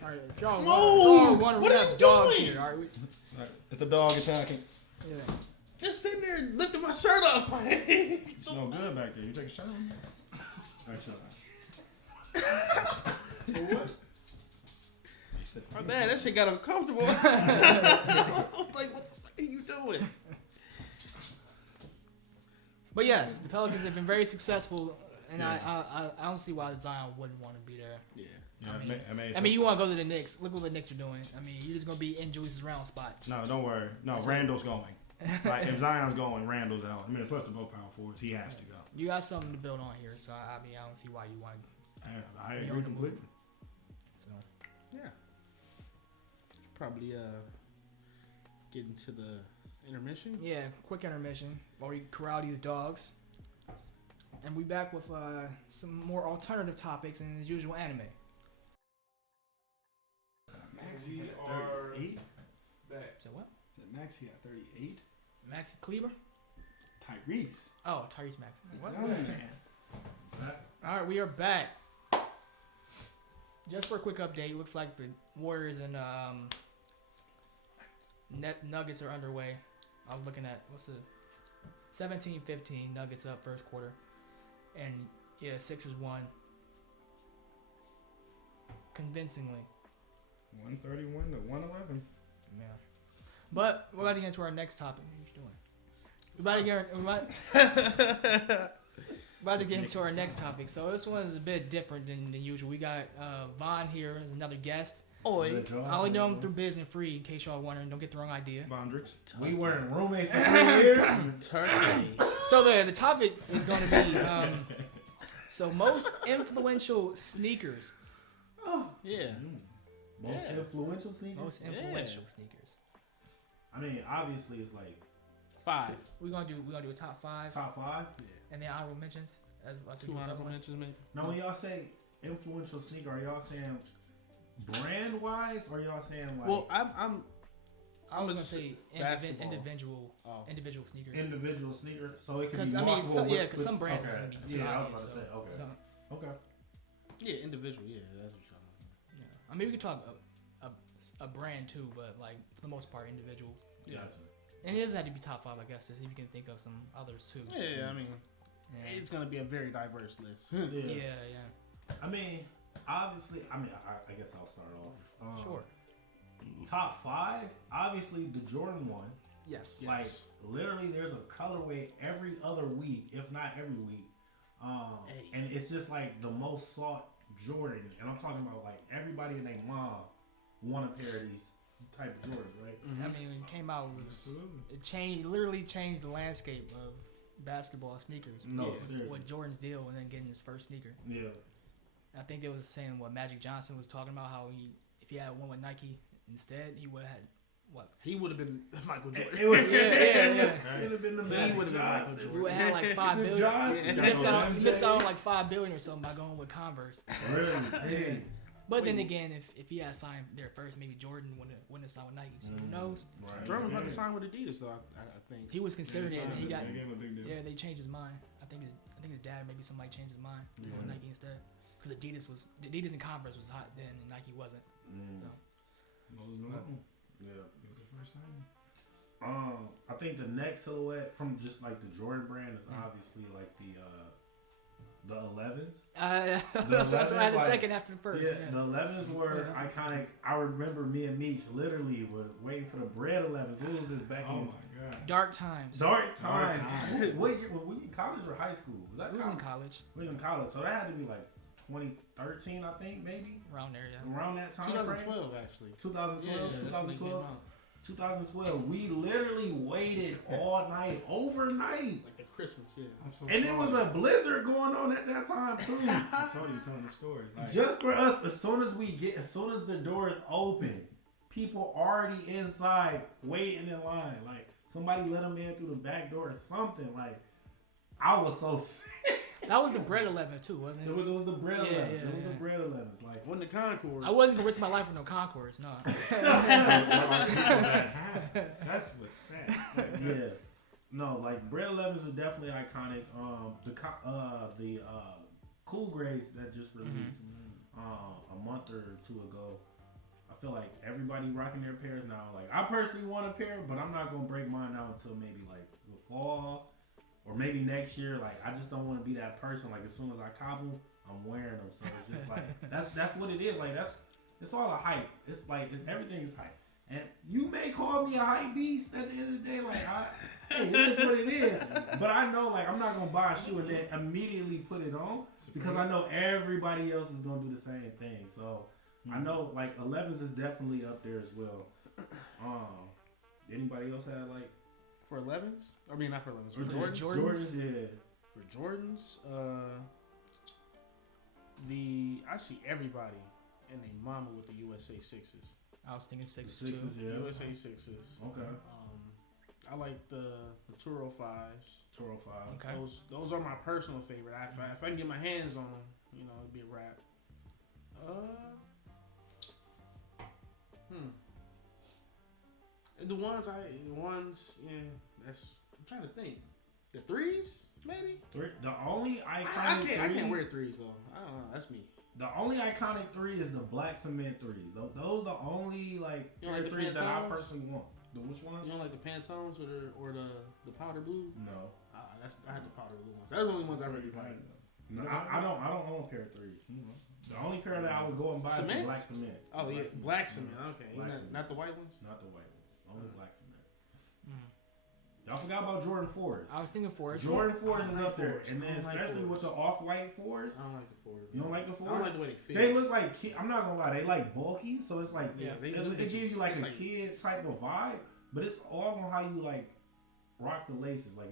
All right, if y'all Whoa! want What to are have you dogs doing? here, all right? It's a dog attacking. Yeah. Just sitting there lifting my shirt up. It's no good back there. You take a shot on me? All right, chill out. My bad, that shit got uncomfortable. I was like, what the fuck are you doing? But yes, the Pelicans have been very successful, and Yeah. I don't see why Zion wouldn't want to be there. Yeah. Yeah, I mean, you want to go to the Knicks. Look what the Knicks are doing. I mean, you're just going to be in Julius' round spot. No, don't worry. No, That's Randall's going. Like, if Zion's going, Randall's out. I mean, plus the both power forwards, he has to go. You got something to build on here, so I mean, I don't see why you want to. I agree completely. So. Yeah. Probably get into the intermission. Yeah, quick intermission while we corral these dogs. And we back with some more alternative topics and as usual anime. Maxie We at are 38? back. So what? Is it Maxie at 38? Maxi Kleber? Tyrese. Oh, Tyrese Maxey. What? Young man. All right, we are back. Just for a quick update, looks like the Warriors and Nuggets are underway. I was looking at 17-15 Nuggets up first quarter, and yeah, Sixers won convincingly. 131 to 111. Yeah, but we're about to get into our next topic. What are you doing? About to get into our next topic. So this one is a bit different than usual. We got Vaughn here as another guest. Oi. I only know him through Biz and Free, in case y'all wondering. Don't get the wrong idea. Bondrix. We weren't roommates for 3 years. Turkey. So the topic is going to be so most influential sneakers. Oh, Yeah. most Yeah. influential sneakers. Most influential sneakers. I mean, obviously, it's like 5. We're gonna do a top 5 top 5. and then honorable mentions as like 2 honorable mentions, man. Now, when y'all say influential sneaker, are y'all saying brand wise, or y'all saying like Well, I was gonna just say basketball. individual Oh. individual sneakers. individual sneakers? So it can Because be I mean, walkable because some brands is okay. gonna be too Yeah, I was obvious. about to say, okay. So, Okay. Yeah, individual. Yeah, that's what you're talking yeah. I mean, we could talk a brand too, but like for the most part, individual. Gotcha. And it doesn't have to be top 5, I guess. Just if you can think of some others too. about. Yeah, I mean, Yeah. it's gonna be a very diverse list. Yeah. I mean, obviously, I guess I'll start off. Sure. Top 5, obviously the Jordan one. Yes. Like literally, there's a colorway every other week, if not every week. And it's just like the most sought Jordan, and I'm talking about like everybody and their mom want a pair of these type of Jordans, right? I mean, when it came out, literally changed the landscape of basketball sneakers. No, with seriously. Jordan's deal and then getting his first sneaker. Yeah. I think they was saying what Magic Johnson was talking about, how if he had one with Nike instead, he would have had what? He would have been Michael Jordan. It would Yeah. It'd have been the He Magic would've been Michael Johnson. He would have had like $5 The billion. Johnson. He missed out on like $5 billion or something by going with Converse. Really? Hey. But then again, if he had signed there first, maybe Jordan wouldn't have signed with Nike. So who knows? Right. Jordan was about to sign with Adidas, though. I think. He was considered it, and he got They gave him a big deal. they changed his mind. I think his dad maybe somebody changed his mind to go with Nike instead. Because Adidas and Converse was hot then, and Nike wasn't. No. Moses Malone. Yeah. It was the first time. I think the next silhouette from just like the Jordan brand is obviously like the 11s. That's why I had the like- second after the first. Yeah, Yeah. the 11s were iconic. I remember me and Meech literally was waiting for the bread 11s. What was this back Oh in my god. Dark times. dark time? Dark What year? Were we in college or high school? Was that It was in college? college, We was in college, so that had to be like 2013, I think, maybe around there. Yeah. around that time frame. 2012, actually. 2012, that's when they came 2012, out. 2012. We literally waited all night, overnight. Like the Christmas, yeah. I'm so And it was sorry. a blizzard going on at that time too. I'm sorry you telling the story. Like, Just for us, as soon as the doors open, people already inside waiting in line. Like somebody let them in through the back door or something. Like I was so sick. That was the bread 11 too, wasn't it? It was the bread 11. Yeah, It was the bread 11. Like When the Concord. I wasn't gonna risk my life with no Concourse, no. That's what's sad. yeah. No, like bread 11s are definitely iconic. The Cool Grays that just released a month or two ago. I feel like everybody rocking their pairs now. Like I personally want a pair, but I'm not gonna break mine out until maybe like the fall or maybe next year. Like I just don't want to be that person. Like as soon as I cop them, I'm wearing them. So it's just like that's what it is. Like it's all a hype. It's like everything is hype. And you may call me a hype beast at the end of the day. Like hey, it is what it is. But I know like I'm not gonna buy a shoe and then immediately put it on because I know everybody else is gonna do the same thing. So I know like 11s is definitely up there as well. Anybody else had like For 11s? I mean, not for 11s. for For Jordans? Jordans, yeah. For Jordans, I see everybody and their mama with the USA 6s. I was thinking 6 The sixes, too. yeah. USA 6s. Okay. I like the Turo 5s. Toro 5. Okay. Those are my personal favorite. If I can get my hands on them, it'd be a wrap. The ones, that's. I'm trying to think. The 3s, maybe. The only iconic I can't wear 3s though. I don't know. That's me. The only iconic 3 is the black cement 3s. Those are the only like You don't like the 3s that I Pantones? personally want. The which one? You don't like the Pantones or the powder blue? No. I had the powder blue ones. That's the only ones I really like. No, I don't own a pair of 3s. The only pair that I would go and buy is the Cement? black cement. Oh yeah, black cement. Okay, Black cement. not the white ones. Not the white ones. Only black cement. Y'all forgot about Jordan 4s. I was thinking 4s. Jordan 4s is like up there, 4s. and then I don't like especially 4s. with the off-white 4s. I don't like the 4s. You don't like the 4s? I don't like the way they fit. They look like I'm not gonna lie, they like bulky, so it's like Yeah, it gives you like a kid type of vibe, but it's all on how you like rock the laces. Like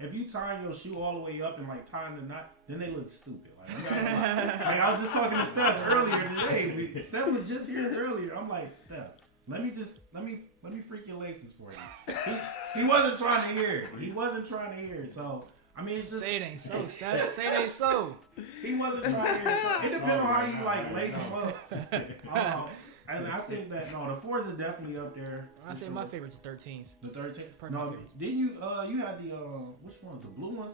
if you tie your shoe all the way up and like tying the knot, then they look stupid. Like, I'm not gonna lie. Like I was just talking to Steph earlier today. Steph was just here earlier. I'm like, Steph, let me freak your laces for you. He wasn't trying to hear it. He wasn't trying to hear it. So I mean, it's just Say it ain't so, Steph. Say it ain't so. he wasn't trying to hear it. So it depends on how you like lace them up. And I think that the 4s is definitely up there. I say my favorites are 13s. The 13. Perfect No, favorites. didn't you? You had the which ones? The blue ones.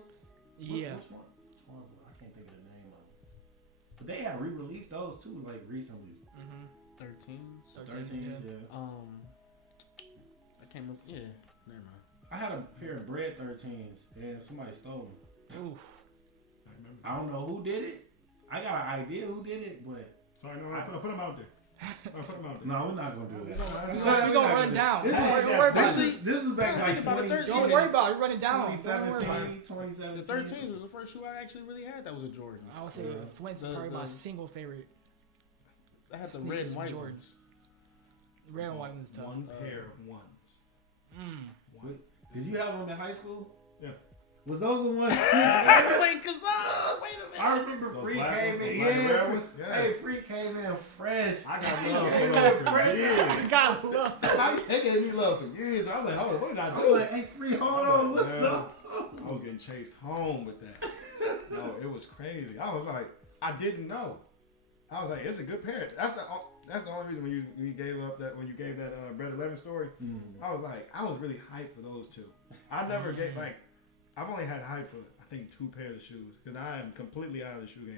Yeah. Which one? Which ones? I can't think of the name of them. But they had re-released those too, like recently. 13s. 13s, yeah. I can't remember. Yeah, never mind. I had a pair of bread 13s, and somebody stole them. Oof. I remember. I don't know who did it. I got an idea who did it, but Sorry, no, put them out there. Put them out there. no, we're not gonna do that. We're gonna run down. This Don't worry about is, it. this is back like 20, Don't worry about it. We're running down. Don't worry about it. 2017. The 13s was the first shoe I actually really had that was a Jordan. I would say Flint's probably my single favorite. I had the Sneakers red and and white Jordans. ones. Red and white one's tough. One pair of ones. Wait, did you have them in high school? Yeah. Was those the ones? Wait, cause wait a minute. I remember Those Free black came ones, in. those black and red Yeah, ones? hey, Yes. Free came in fresh. I got He love came for in those for fresh. years. God love. They gave me love for years. I was like, hold on, what did I I do? was like, hey, Free, hold on, what's Man, up? I was getting chased home with that. No, it was crazy. I was like, I didn't know. I was like, it's a good pair. That's the only reason when you gave that Bread 11 story. I was like, I was really hyped for those two. I never get like, I've only had hype for I think 2 pairs of shoes because I am completely out of the shoe game.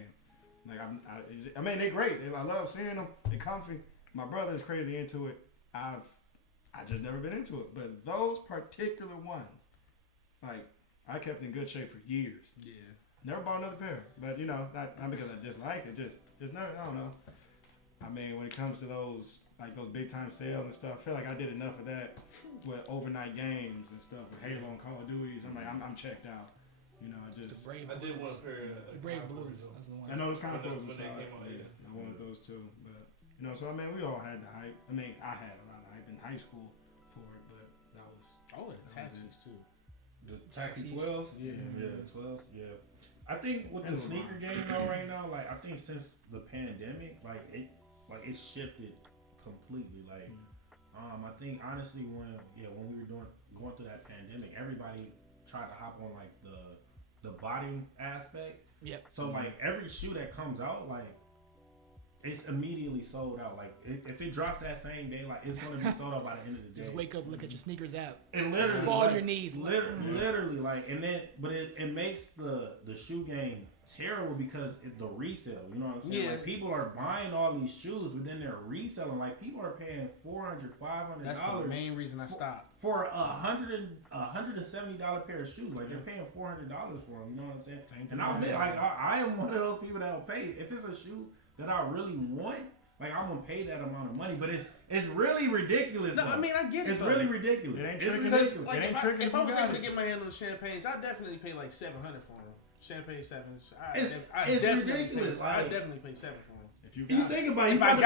Like I mean they're great. I love seeing them. They're comfy. My brother is crazy into it. I just never been into it. But those particular ones, like I kept in good shape for years. Yeah. Never bought another pair. But not because I dislike it. Just never. I don't know. I mean, when it comes to those big time sales and stuff, I feel like I did enough of that with overnight games and stuff with Halo and Call of Duties. I'm like, I'm checked out. The Brave I did want Blues. a pair of Brave Concords, Blues. though. That's the one. I know those kind of When was they solid. came out, yeah. I wanted those too, but so I mean, we all had the hype. I mean, I had a lot of hype in high school for it, but that was Oh, the That was taxis too. The Taxi Taxis. 12s? Yeah. Yeah, 12s, yeah. I think with the And sneaker LeBron. game though right now, I think since the pandemic, it shifted completely. I think honestly when we were going through that pandemic, everybody tried to hop on like the body aspect. Yep. So like every shoe that comes out, like it's immediately sold out. Like if it drops that same day, like it's gonna be sold out by the end of the day. Just wake up, look at your sneakers app, and literally fall like, on your knees. Literally like, and then but it makes the shoe game terrible because the resale. You know what I'm saying? Yeah. Like people are buying all these shoes, but then they're reselling. Like people are paying $400, $500. That's the main reason I stopped. For $170 pair of shoes. Like they're paying $400 for them. You know what I'm saying? And I'll admit, like I am one of those people that will pay if it's a shoe that I really want. Like I'm gonna pay that amount of money, but it's really ridiculous. No, though. I mean I get it. It's though. really ridiculous. It ain't It's tricking ridiculous. this. Like It ain't if tricking I if you was got able to it. get my hand on the champagnes, I'd definitely pay like $700 for them. Champagne sevens. It's ridiculous. I Like, definitely pay $7 for them. If you you got it. think about it, If I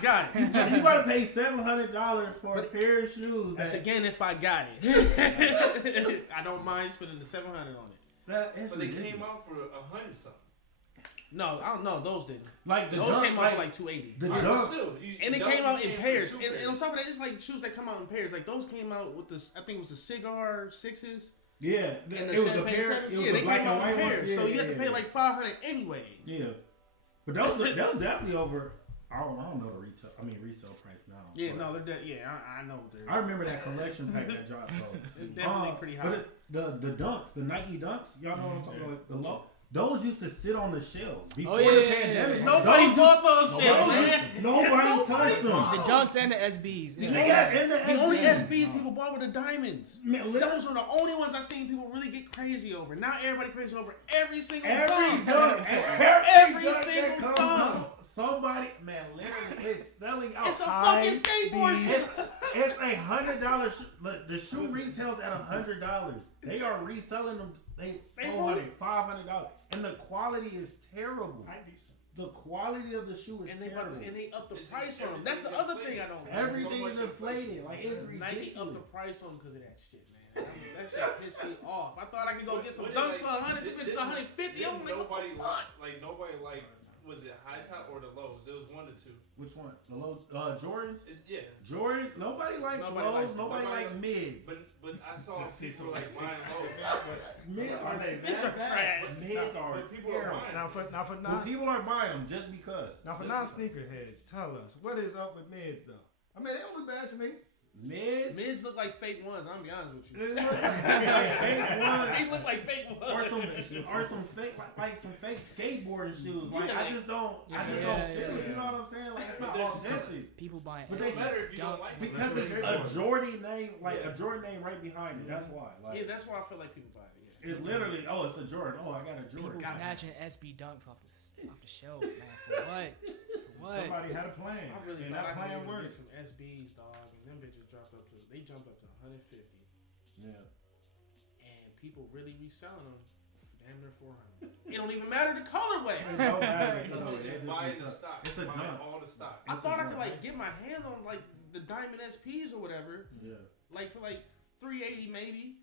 got it. you gotta pay $700 for a pair of shoes. That's That, again if I got it. I don't mind spending the $700 on it. that is But they ridiculous. came out for 100 something. No, I don't know. Those didn't. Like the Those dunk, came out for like $280. the Alright, dunk. still, And they Dunk came out in for pairs. two And on top of that, it's like shoes that come out in pairs. Like those came out with this. I think it was the cigar sixes. Yeah, And the it was a champagne pair. sevens. It was Yeah, the they black came and out white in ones. pairs. Yeah, So you have to pay yeah. like $500 anyway. Yeah, but those definitely over. I don't know the resale price now. Yeah, but no, they're I know they're. I remember that collection pack that dropped though. It's definitely pretty high. But the dunks, the Nike dunks, y'all know what I'm talking about. Like the low. Those used to sit on the shelves before yeah, the yeah, pandemic. yeah. Nobody Those bought those shit, Nobody, man. nobody touched them. The dunks and the SBs. The, Yeah. And the only SBs people bought were the diamonds. Man, Those were the only ones I seen people really get crazy over. Now everybody crazy over every single every dunk. dunk, Every dunk single that comes dunk. out, somebody, man, literally, it's selling out. It's a fucking skateboard shit. It's $100 shoe. Look, the shoe retails at $100. They are reselling them. They $400, $500, and the quality is terrible. The quality of the shoe is And they terrible. up the It's price just on them. That's the other thing I don't. Everything's inflated. Like it's Nike up ridiculous. the price on them because of that shit, man. I mean, that shit pissed me off. I thought I could go get some What dunks is, for 100. This bitch 150. I'm like, what the fuck? Nobody liked, was it high top or the lows? It was one to two. Which one? The low Jordans? Yeah. Jordan? Nobody likes Nobody lows. likes- Nobody nobody likes mids. But I saw See, people so like like buying lows. Mids are they Mids are trash. Mids are But people are terrible. buying Now for But non people are buying them just because. non-sneaker heads, tell us what is up with mids though. I mean, they don't look bad to me. Mids? Mids look like fake ones. I'm gonna be honest with you. They look like fake ones. They look like fake ones. Or some fake like some fake skateboarding shoes. Like Yeah, I just don't Yeah, feel yeah. it. You know what I'm saying? Like it's not But there's authentic. People buying But It they don't matter if you don't dunks. like it. Because That's it's what a skateboarding. Jordan name, like Yeah. a Jordan name right behind it. That's why. Like Yeah, that's why I feel like people buy it. Yeah. it literally. Oh, it's a Jordan. Oh, I got a People Jordan. snatching SB dunks off the shelf, man. For what? For what? Somebody had a plan, I really and thought that I plan could get worked. some SBs, dog, and them bitches jumped up to 150, Yeah. and people really reselling them for damn near 400. It don't even matter the colorway. It don't matter the People color. just It just buying is the a- stock. It's a Buying dunk. all the stock. I It's thought a I could dunk. like get my hand on like the diamond SPs or whatever, Yeah. like for like 380 maybe,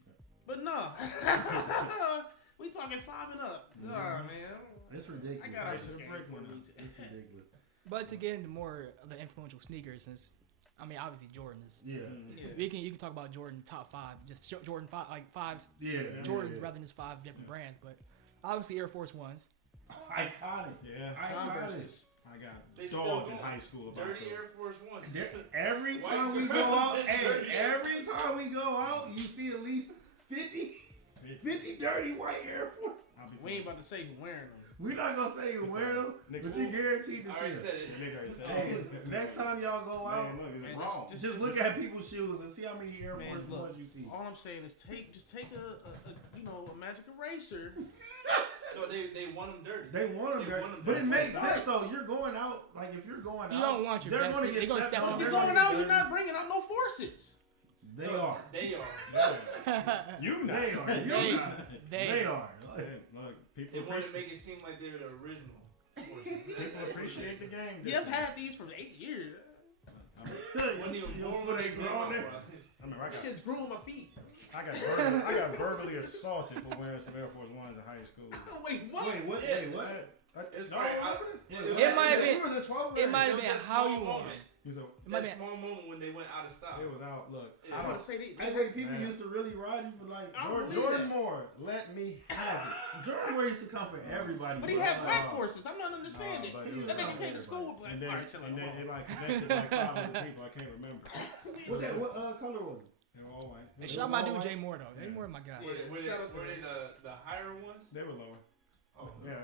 but no. We talking 5 and up. Oh man, It's ridiculous. I got They to should've break one. It's ridiculous. But to get into more of the influential sneakers, since I mean obviously Jordan is. Yeah. Yeah. You can talk about Jordan top 5, just Jordan 5 like 5 Yeah. Jordans yeah. rather than just 5 different brands, but obviously Air Force Ones. Iconic. Yeah, Iconic. Converses. I got They still dog in going. high school about Dirty those. Air Force Ones. Every White time we go girls out, and hey, dirty every time we go out, you see at least 50 dirty white Air Force. We ain't about to say who wearing them. We're not gonna say you wear them, but Next you time. guaranteed to I already see said them. it. Nigga already said Hey, it. next time y'all go out, Man, look, Man, it's wrong. just look at people's shoes and see how many Air Man, Force look, Ones you see. all I'm saying is just take a magic eraser. No, they want them dirty. They want them They dirty, want 'em but it dirty. makes sense though. You're going out, like if you're going You out, don't want your they're best. gonna get They're gonna stepped step on. on If They're you're gonna going get out, you're dirty. not bringing out no forces. They No, are. They are. You know. They are. They- You're not. they- They are. Look, They people want to appreciate, make it seem like they're the original. people appreciate the game. Yeah, I've had these for 8 years. Wasn't even born when they came out, bro. I mean, Shit's grew on my feet. I got verbally assaulted for wearing some Air Force Ones in high school. Wait, what? Wait, what? Yeah. Wait, what? It's No, right. it It might have it been- was in 12th It grade. might have It been was a how small you wore moment. it. You said might That be- small moment when they went out of style. it was out. Look, Yeah. I'm gonna say they. I think people Man. used to really ride you for like I don't believe Jordan that. Moore, let me have it. Jordan Moore used to come for everybody. But he bro. had black forces. I'm not understanding. but it That was nigga not came to school with black. And then, Alright, chill out, and then hold it on. like connected like 500 people. I can't remember. What color was it? They were all white. Hey, They shout out were my all dude white. Jay Moore though. Jay Yeah. Moore, my guy. Were they, Shout out to were him. they the higher ones? They were lower. Oh, Yeah,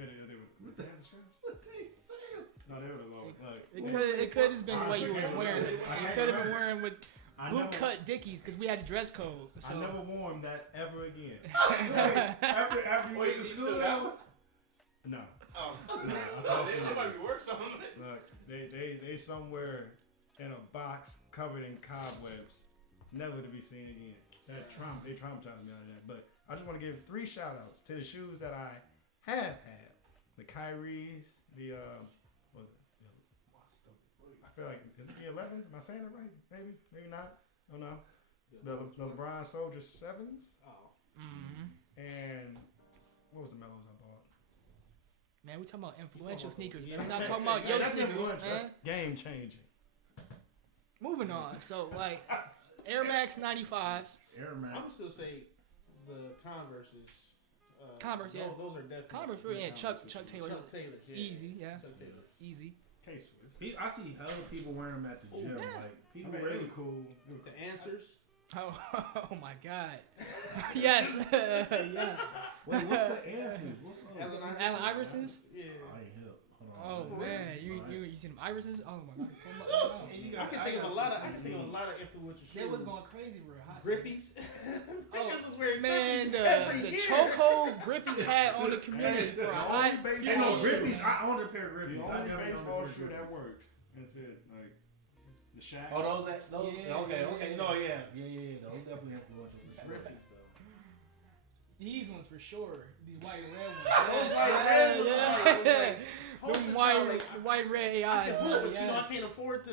they were. What the hell the straps? What they say? No, they were the lower. It could have been what you was can't wearing. remember. I You can't could have been remember. wearing with I boot never, cut Dickies because we had a dress code. So I never wore them that ever again. After you wait, went to you school, still got one? No. Oh, No, I told you. that might be worth something. Look, they somewhere in a box covered in cobwebs, never to be seen again. They traumatized me out of that. But I just want to give 3 shout outs to the shoes that I have had. The Kyries, the what was it? I feel like is it the 11s? Am I saying it right? Maybe not. I don't know. The LeBron Soldier 7s and what was the Mellows I bought? man, we talking about influential sneakers, man. We're not talking about Yeah, yo that's sneakers, influential. man. That's game changing. Moving on. So like Air Max 95s. Air Max. I'm gonna still say the Converses. Converse, yeah. Those are definitely. Converse, really, yeah. Chuck Taylor. Chuck Taylor. Yeah. Easy, yeah. Chuck Taylor. Easy. K-Swiss. I see hella people wearing them at the gym. yeah. Like I people mean, really they were cool. They were The cool. Answers. Oh my God. Yes. Yes. Wait, what's the answers? What's the Allen Iversons? Yeah. I ain't hip. Hold Oh on. man, you seen them Iversons? Oh my God. And you got, I can think of a lot of influential shoes. They was going crazy real hot. Griffey's. Oh, Niggas was wearing man, Griffey's every the year. chokehold Griffey's had on the community for a the hot. only baseball Hey, no, shoe- Griffey's. I owned a pair of Griffey's. The I only never owned a baseball pair of shoe Griffey's. that worked. That's it. Like the Shaq. Oh, those. Yeah, Okay. yeah. No, yeah. Those definitely influential for sure. Griffey's though. These ones for sure. These white red ones. Those white red was like, Them poster white, child, like, white red I AIs. can hoop, but you know I yes. can't afford to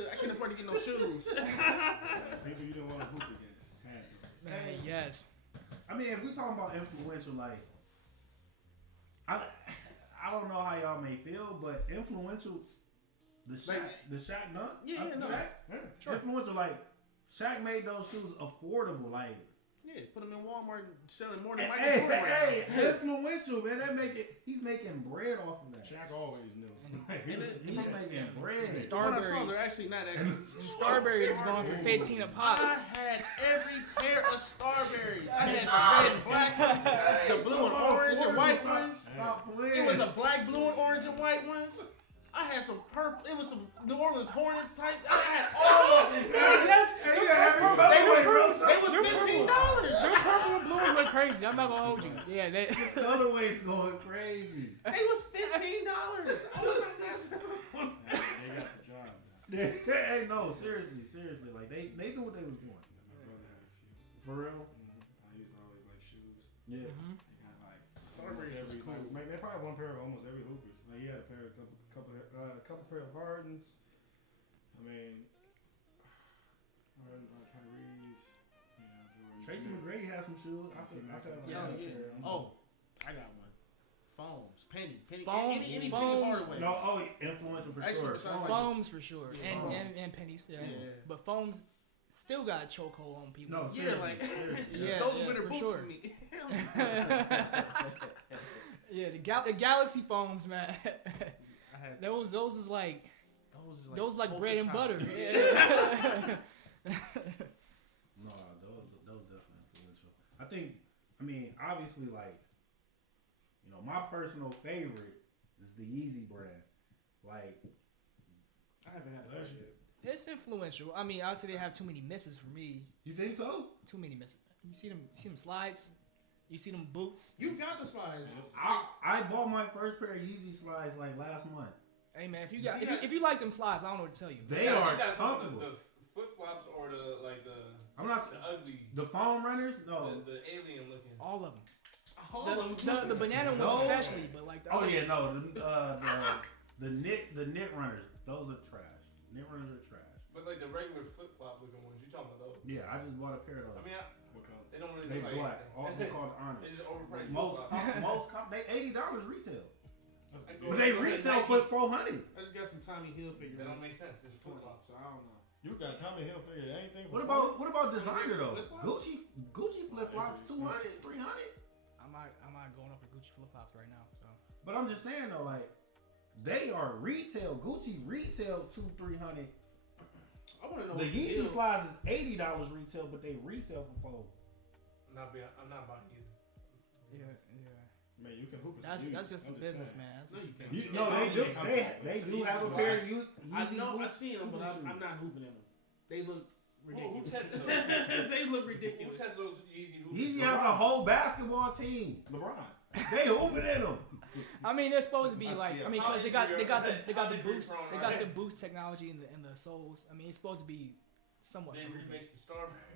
get no shoes. People you didn't want to hoop against. Had to. Man, yes. I mean, if we talking about influential, like, I don't know how y'all may feel, but influential, the Shaq dunk, Yeah, no. Shaq, Yeah. influential, like, Shaq made those shoes affordable, like. Yeah, put them in Walmart selling more than Michael Hey, Jordan. right now. influential, man. He's making bread off of that. Shaq always knew. He's making bread. When I saw, Starberries. they're actually not actually. Starberries is going for 15 a pop. I had every pair of Starberries. I had the red and black ones, the blue and orange and white ones. Stop playing. It was a black, blue, and orange and white ones. I had some purple. It was some New Orleans Hornets type. I had all of them. They was $15. Them purple and blues look crazy. I'm not gonna hold you. Yeah, they. The colorway's going crazy. They was $15. I was not messing. They got the job done. Hey, no, seriously, like they knew what they was doing. My brother had a few. For real? I used to always like shoes. Yeah. They got like Starberries almost was cool. Like, they probably one pair of almost every Hoopers. Like he had a couple pair of Hardens. I mean, Tyrese. Jordan. Tracy McGrady had some shoes. I feel Yeah, Oh, I got one. Foams, Penny, Foams, any Foams. Penny Hardaway. No, influential for Actually, sure. besides, like, Foams for sure, Yeah. and pennies. Yeah. Yeah. But foams still got a chokehold on people. No, Yeah, seriously, like seriously. Yeah, those yeah, winter for boots sure. for me. Yeah, the Galaxy foams, man. I had those is like those like poster bread and child. butter. Yeah. No, those definitely influential. I mean, obviously, like, you know, my personal favorite is the Yeezy brand. Like, I haven't had That that shit. shit. It's influential. I mean, I would say they have too many misses for me. you think so? Too many misses. You see them slides? You see them boots? You got the slides. I bought my first pair of Yeezy slides like last month. Hey man, if you like them slides, I don't know what to tell you. They You are got some of comfortable. The flip flops or the I'm not ugly, the foam runners. No. the alien looking. All of them. All of them. The banana ones No. especially, but like the Oh other yeah, ones. no. The knit runners. Those are trash. Knit runners are trash. But like the regular flip flop looking ones, you talking about those? Yeah, I just bought a pair of those. I mean, What color? they don't really They look like black. anything. Also called They honest. just overpriced flip flops. They $80 retail, That's I good. go- but they resell for $400. I just got some Tommy Hilfiger. That don't make sense. It's $20, $4. so I don't know. You got Tommy Hilfiger anything. What about designer though? Flip-flops? Gucci flip flops 200, 300. I'm not going up for Gucci flip flops right now. So, But I'm just saying though, like they are retail. Gucci retail 200-300. I want to know The what's Yeezy deal. slides is $80 retail, but they resell for $4. I'm not buying either. yeah. Man, you can hoop with That's some that's Yeezys. just the I'm business, saying. man. That's No, you can't. You- No, they do. They do have a pair of Yeezy. I know I've boots. seen them, but Yeezy I'm not hooping in them. They look Who ridiculous. tested those? They look Who ridiculous. tested those Yeezy hoops? Yeezy has a whole basketball team. LeBron. They hooping in them. I mean, they're supposed to be like. I mean, because they got the How boost. they They got the boost technology in the soles. I mean, it's supposed to be somewhat. They for remixed the Starburst.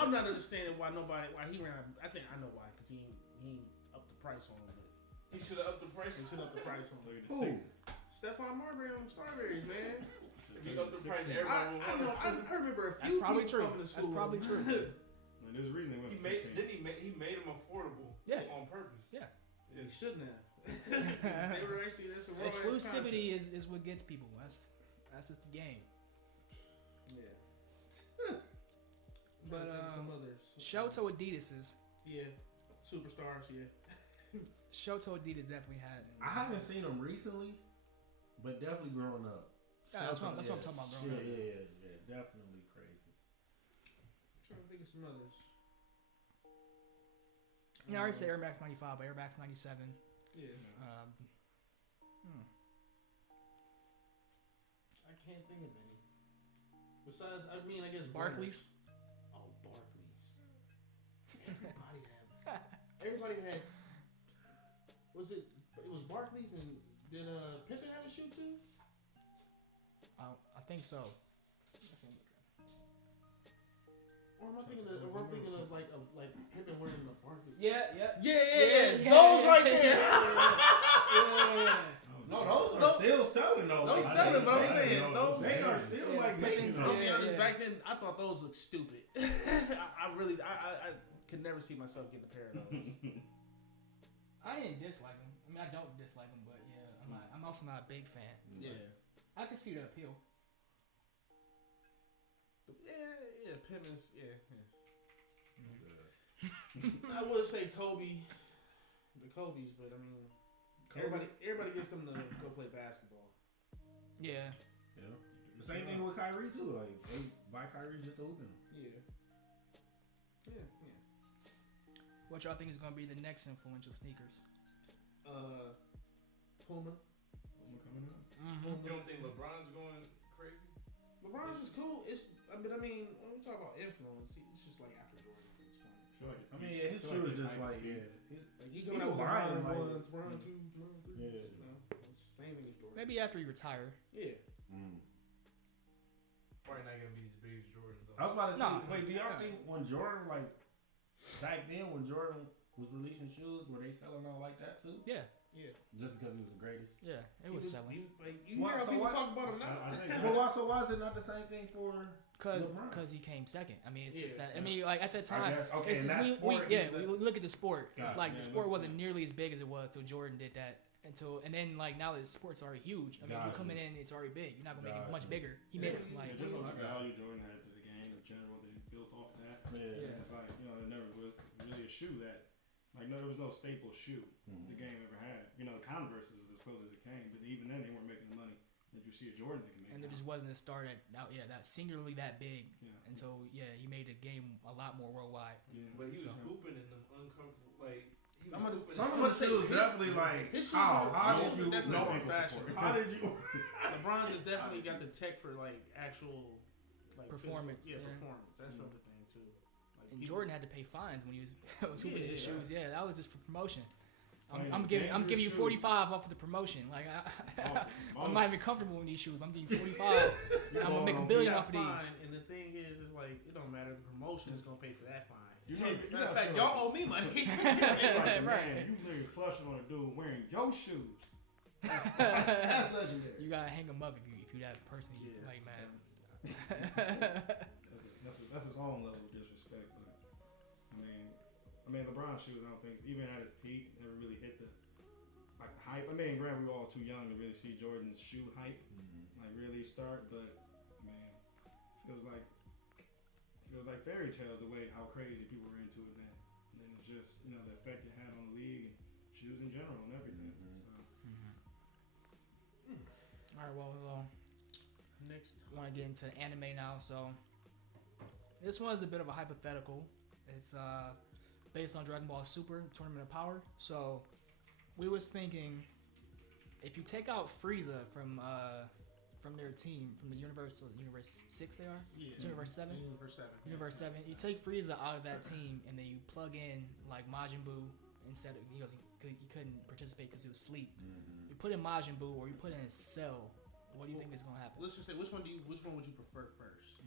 I'm not understanding why he ran. I think I know why, because he ain't up the price on them. But He should have upped the price. he should up the price on Look them. at the Who? signals. Stephon Marbury on Starberries, man. If he upped the price, 16. everybody would I want know. it. I remember a That's few probably people true. coming to That's school. probably true. And there's a reason they went He for made 15. he made them affordable. Yeah. On purpose. Yeah. He shouldn't have. They were actually that's a raw ass Exclusivity is what gets people. That's just the game. concept. Yeah. But some others. Shoto Adidas's. Yeah. Superstars. Yeah. Shoto Adidas definitely had. I haven't seen them recently, but definitely growing up. Yeah, that's what I'm talking about growing up. Yeah, definitely crazy. I'm trying to think of some others. Yeah, I already say Air Max 95, but Air Max 97. Yeah. I can't think of any. Besides, I mean, I guess Barclays. Oh, Barclays. Everybody had. Was it? It was Barclays, and did Pippen have a shoe too? I think so. Or am I thinking of? Or am I thinking of like Pippen wearing the Barclays? Yeah. Yeah. Those right there. Yeah. No, those are still selling though. Those Like, selling, but I'm they- saying those. They are still Yeah, like making Pippins, them. I'll be Yeah, honest. yeah. Back then, I thought those looked stupid. I really, I could never see myself getting a pair of those. I didn't dislike them. I mean, I don't dislike them, but yeah, I'm also not a big fan. Yeah. I can see the appeal. Yeah, Pippins, yeah. I would say Kobe, the Kobe's, but I mean, everybody gets them to go play basketball. Yeah. Yeah. The same thing with Kyrie too. Like they buy Kyrie just to hoop him. Yeah. What y'all think is gonna be the next influential sneakers? Puma. Coming up. Mm-hmm. You don't think LeBron's going crazy? LeBron's is cool. I mean, when we talk about influence, it's just like after Jordan at this point. I I mean, yeah, his shoe is just like He coming out with buying LeBron like- ones, LeBron 2, LeBron 3. Yeah. You know, it's same thing as Jordan. Maybe after you retire. Yeah. Probably not gonna be as big as Jordan's. I was about to say, Nah. wait, do y'all think when Jordan like back then when Jordan was releasing shoes, were they selling out like that too? Yeah. Yeah. Just because he was the greatest. Yeah. It was selling. You Why- hear how so people why- talk about him now. I think So why is it not the same thing for LeBron? Because he came second. I mean, it's just Yeah. that. I mean, like at that time, guess, okay, it's and just, that sport we is the- look at the sport. It's God, like man, the sport look- wasn't nearly as big as it was till Jordan did that. And then like now the sport's already huge. I mean, Gotcha. you're coming in, it's already big. You're not gonna make it Gotcha. much bigger. He made it from like. just on the value Jordan had to the game in general, that he built off of that. Yeah. It's like, it never was really a shoe that, like, no, there was no staple shoe the game ever had. The Converse was as close as it came, but even then they weren't making the money that you see a Jordan that can make. And there now. just wasn't a star that singularly that big. Yeah. And so he made the game a lot more worldwide. Yeah. But he was So- hooping in them uncomfortable, like he was Some of hooping the in shoes his- definitely like his shoes how are- his did shoes you are definitely know more for fashion. support? How did you? LeBron's has definitely got the tech for like actual like Performance, physical- yeah. Performance. That's the other thing too. Like And people- Jordan had to pay fines when he was hooping his Yeah. shoes. Yeah, that was just for promotion. Like, I'm giving dangerous you shoe. 45 off of the promotion. Like I'm Most- not even comfortable in these shoes. I'm getting 45. I'm gonna make $1 You billion got off of these. fine, and the thing is like it don't matter. The promotion is gonna pay for that fine. You Matter gotta of fact, feel y'all owe me money. like, Right. man, you literally flushing on a dude wearing your shoes. That's legendary. You gotta hang them up if you that person. Yeah. Like man. That's his own level of disrespect. But I mean, LeBron's shoes, I don't think, even at his peak, never really hit the hype mean, granted, we were all too young to really see Jordan's shoe hype like really start, but man, feels like fairy tales the way how crazy people were into it then. And then it's just the effect it had on the league and shoes in general and everything. So. All right, well, Next. want to get into anime now. So this one is a bit of a hypothetical. It's based on Dragon Ball Super Tournament of Power. So we was thinking, if you take out Frieza from their team, from the Universe 6 they are? Yeah. Universe 7? Universe 7. You take Frieza out of that team and then you plug in like Majin Buu instead of, he couldn't participate because he was asleep. You put in Majin Buu or you put in Cell. What do you think is going to happen? Let's just say, which one would you prefer first?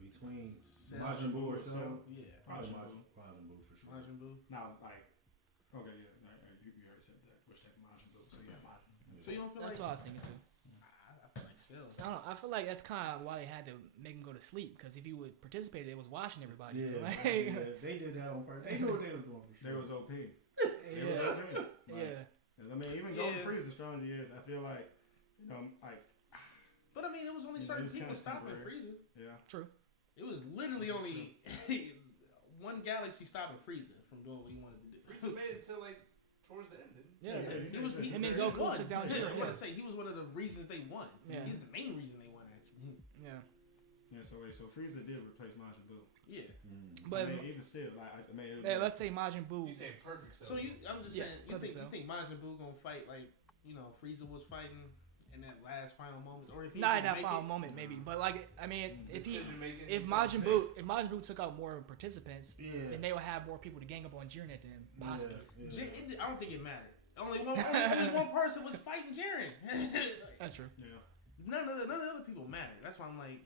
Between Cell. Majin Buu or Cell? Yeah. Probably Majin Majin Buu for sure. Majin Buu. Now, like, okay, yeah, you already said that. Which type of Majin Buu? So yeah, Majin. So you don't feel That's like... what I was thinking too. I feel like Cell. So I don't know, I feel like that's kind of why they had to make him go to sleep, because if he would participate, it was watching everybody. Yeah, Like, they did that on purpose. They knew what they was doing for sure. They was OP. yeah. Was OP. Like, Yeah. 'cause, I mean, even Golden Freeze, as strong as he is, I feel like, But I mean, it was only certain people stopping Frieza. yeah. True. It was literally only one galaxy stopping Frieza from doing what he wanted to do. Frieza made it to like towards the end. Yeah. He was. Him and he Goku won. took down I Jiren. want to say he was one of the reasons they won. Yeah. He's the main reason they won, actually. Yeah. Yeah, so Frieza did replace Majin Buu. Yeah. But I mean, even still, like, hey, let's say Majin Buu. You say perfect. So I'm just Yeah, saying, you perfect think Majin Buu gonna fight like Frieza was fighting in that last final moment, or if he Not in didn't that make final it? moment, maybe, but like, I mean, if Decision-making, Majin Buu took out more participants, Yeah. then they would have more people to gang up on Jiren at them, possibly. Yeah. I don't think it mattered. Only one person was fighting Jiren. That's true. Yeah. None of the other people mattered. That's why I'm like,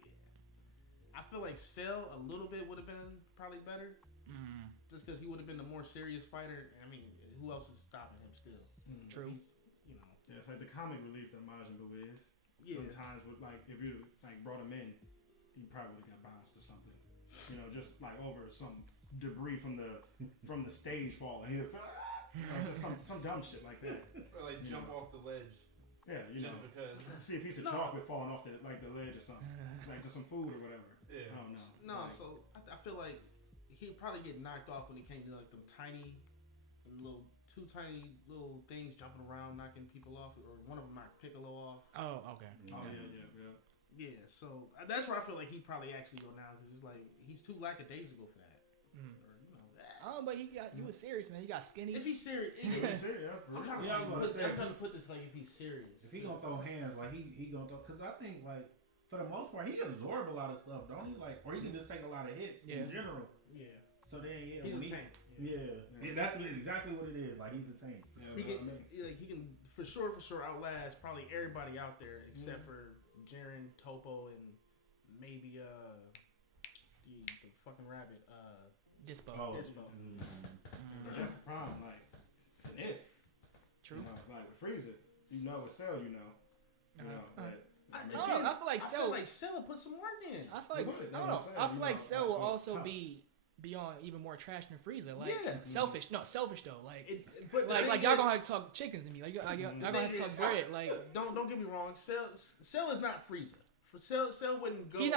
I feel like Cell a little bit would have been probably better, just because he would have been the more serious fighter. I mean, who else is stopping him still? True. He's, Yeah, it's like the comic relief that Majin Buu is. Yeah. Sometimes, with like, if you like brought him in, he probably got bounced or something. Just like over some debris from the stage falling. Just some dumb shit like that. Or like jump off the ledge. Yeah, Just because. See a piece of chocolate falling off the ledge or something, like to some food or whatever. Yeah. I don't know. No, Like, so I feel like he'd probably get knocked off when he came to like them two tiny little things jumping around, knocking people off, or one of them knocked Piccolo off. Oh, okay. Oh yeah. Yeah, so that's where I feel like he'd probably actually go down, because it's like he's too lackadaisical for that. Oh, but he was serious, man. He got skinny. If he's serious, I'm trying to put this like if he's serious. If he gonna throw hands, like he gonna throw, because I think like for the most part he absorb a lot of stuff, don't he? Like, or he can just take a lot of hits in general. Yeah. So then He's a tank. Yeah, that's exactly what it is. Like, he's a tank. He can for sure outlast probably everybody out there except for Jiren, Topo, and maybe the fucking rabbit. Dispo. Oh. Dispo. That's the problem. Like, it's an if. True. It's like with Frieza, with Cell, that. I don't know. I feel like Cell. Cell will put some work in. I feel like I feel like Cell will also be beyond even more trash than Frieza. Like selfish. No, selfish though. Like like y'all gonna have to talk chickens to me. Like y'all gonna have to talk bread. Like don't get me wrong. Cell is not Frieza. For Cell wouldn't go. He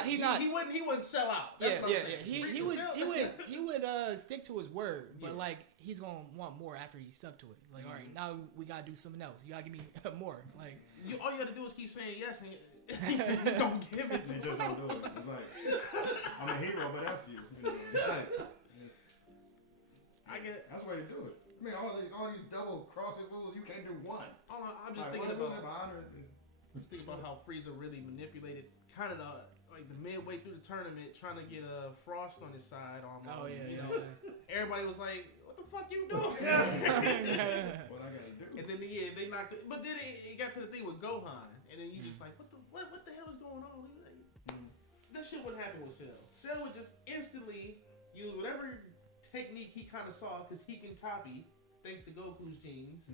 wouldn't sell out. That's what I'm saying. He would stick to his word, but like he's gonna want more after he stuck to it. It's like, all right, now we gotta do something else. You gotta give me more. Like all you gotta do is keep saying yes, and you don't give it to He just don't do it. It's like, I'm a hero, but F you. I get. That's the way to do it. I mean, all these double crossing moves, you can't do one. I'm just thinking about how Frieza really manipulated kind of the midway through the tournament, trying to get Frost on his side almost. Oh yeah, Everybody was like, "What the fuck you doing?" What I gotta do? And then they knocked it, but then it got to the thing with Gohan, and then you just like, what the hell is going on? That shit wouldn't happen with Cell. Cell would just instantly use whatever technique he kind of saw, because he can copy thanks to Goku's genes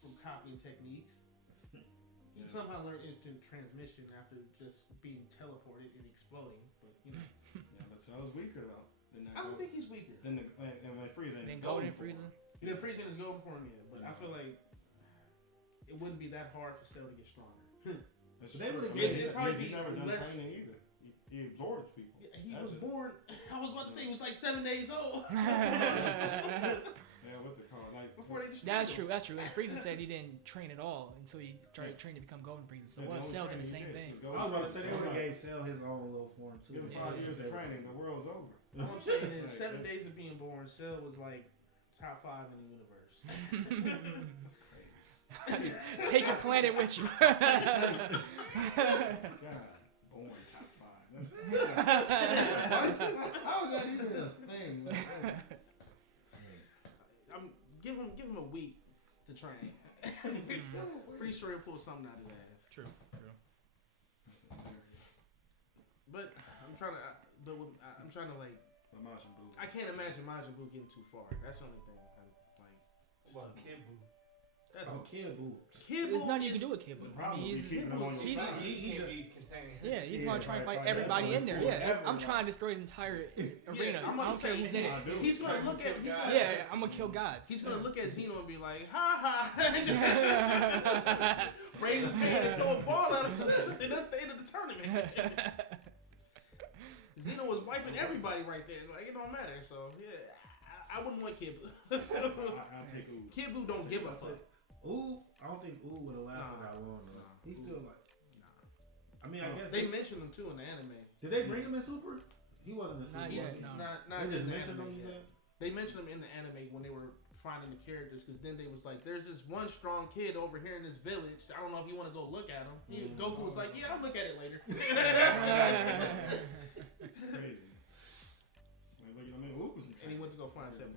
from copying techniques. He somehow learned instant transmission after just being teleported and exploding, but Yeah, but Cell's weaker though. I don't think he's weaker. Than when Frieza. Then Golden Frieza. He didn't freeze in his golden form yet, but I feel like it wouldn't be that hard for Cell to get stronger. That's They true. would've I mean, it'd probably he's be never done less- training either. He absorbs people. Yeah, he That's was it. born. I was about to say he was like 7 days old Yeah, what's it called? Like before they just. That's true. That's true. And Frieza said he didn't train at all until he tried to train to become Golden Frieza. So Yeah, what? the Cell only did the training same he thing. did was I was about to say they would have Like, gave Cell his own little form too. Give him Yeah. 5 years of training. The world's over. All I'm saying is Like, 7 that's- days of being born, Cell was like top 5 in the universe. That's crazy. Take your planet with you. God, born top 5. That's how is that even a thing? Man? I'm give him a week to train. Pretty sure he'll pull something out of his ass. True. That's hilarious. But I'm trying to like. But Majin Buu. I can't imagine Majin Buu getting too far. That's the only thing I'm like. Well, stuck Kid on. Buu. That's Oh, Kid Buu. Kid There's Buu nothing you is- can do with Kid The Buu. problem is He's, keeping him on your he's- side. He can't be contained. yeah, he's Yeah, gonna try and right, fight fight everybody in there. everybody. Yeah, I'm trying to destroy his entire arena. I'm I gonna don't care say who's in it. I do. He's gonna look at. Yeah, I'm gonna kill gods. He's gonna look at Zeno and be like, ha ha, raise his hand and throw a ball at him. And that's the end of the tournament. Zeno was wiping everybody right there. Like, it don't matter. So, yeah, I wouldn't want Kid Buu. I'll take Uber. Kid Buu don't give a fuck. Ooh, I don't think Ooh would have lasted Nah. that long. Though. Nah. He's Ooh. still like. Nah. I mean, I guess They mentioned him too in the anime. did they bring him in Super? He wasn't in Super. Not was yet, he? no. Not They in just the mentioned anime him. You yet. said? They mentioned him in the anime when they were finding the characters, because then they was like, "There's this one strong kid over here in this village. I don't know if you want to go look at him." Goku was like, "Yeah, I'll look at it later." It's crazy. I mean, Uber was in And he went to go find 17.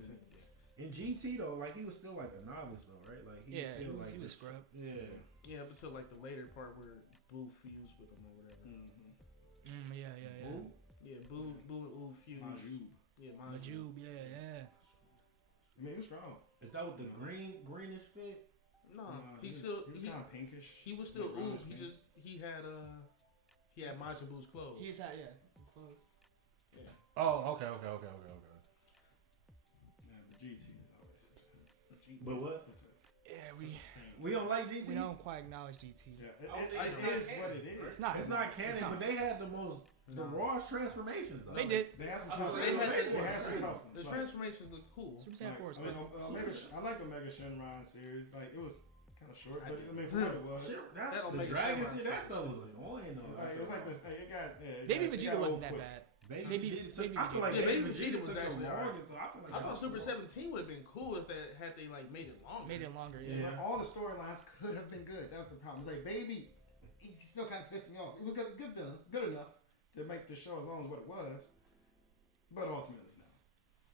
In GT though, like he was still like a novice though, right? Like he Yeah, was still like he was just- scrub. Yeah. Yeah, up until like the later part where Boo fused with him or whatever. Mm-hmm. Yeah. Ooh, Yeah, Boo and Ooh fused. Majin. Yeah, Majub, yeah. I mean, he was strong. is that with the greenish fit? No, Nah, he was still kind of pinkish. he was still Like Ooh. brownish He pink. just he had Majin Buu's clothes. He's had clothes. Oh, okay. Yeah, but GT is always such a. But what? Such a Yeah, such a pain. We don't like GT. we don't quite acknowledge GT. Yeah, I don't it think it's is not what canon, it is. right? It's not. It's not canon, but they had the most the No. rawest transformations though. They did. They had some Oh, tough so ones. they had They this had some one. tough The ones. Like, transformations look cool. Super Saiyan 4 is I mean, cool. I like the Omega Shenron series. Like, it was kind of short, I but do. I mean, for what it was. Shit, That the Omega dragon Shenron shit, that stuff was annoying though. Like, it was like this. It got. Yeah, Baby it got Vegeta wasn't old that quick. bad. Baby Maybe- Vegeta maybe I feel like Vegeta. Baby Yeah, Vegeta was took the actually alright. longest, though. I feel like I that thought was Super long. 17 would have been cool if they had like made it longer. Made it longer, Yeah, yeah. like, all the storylines could have been good. That's the problem. It's like, Baby, he still kind of pissed me off. It was good villain, good enough to make the show as long as what it was, but ultimately,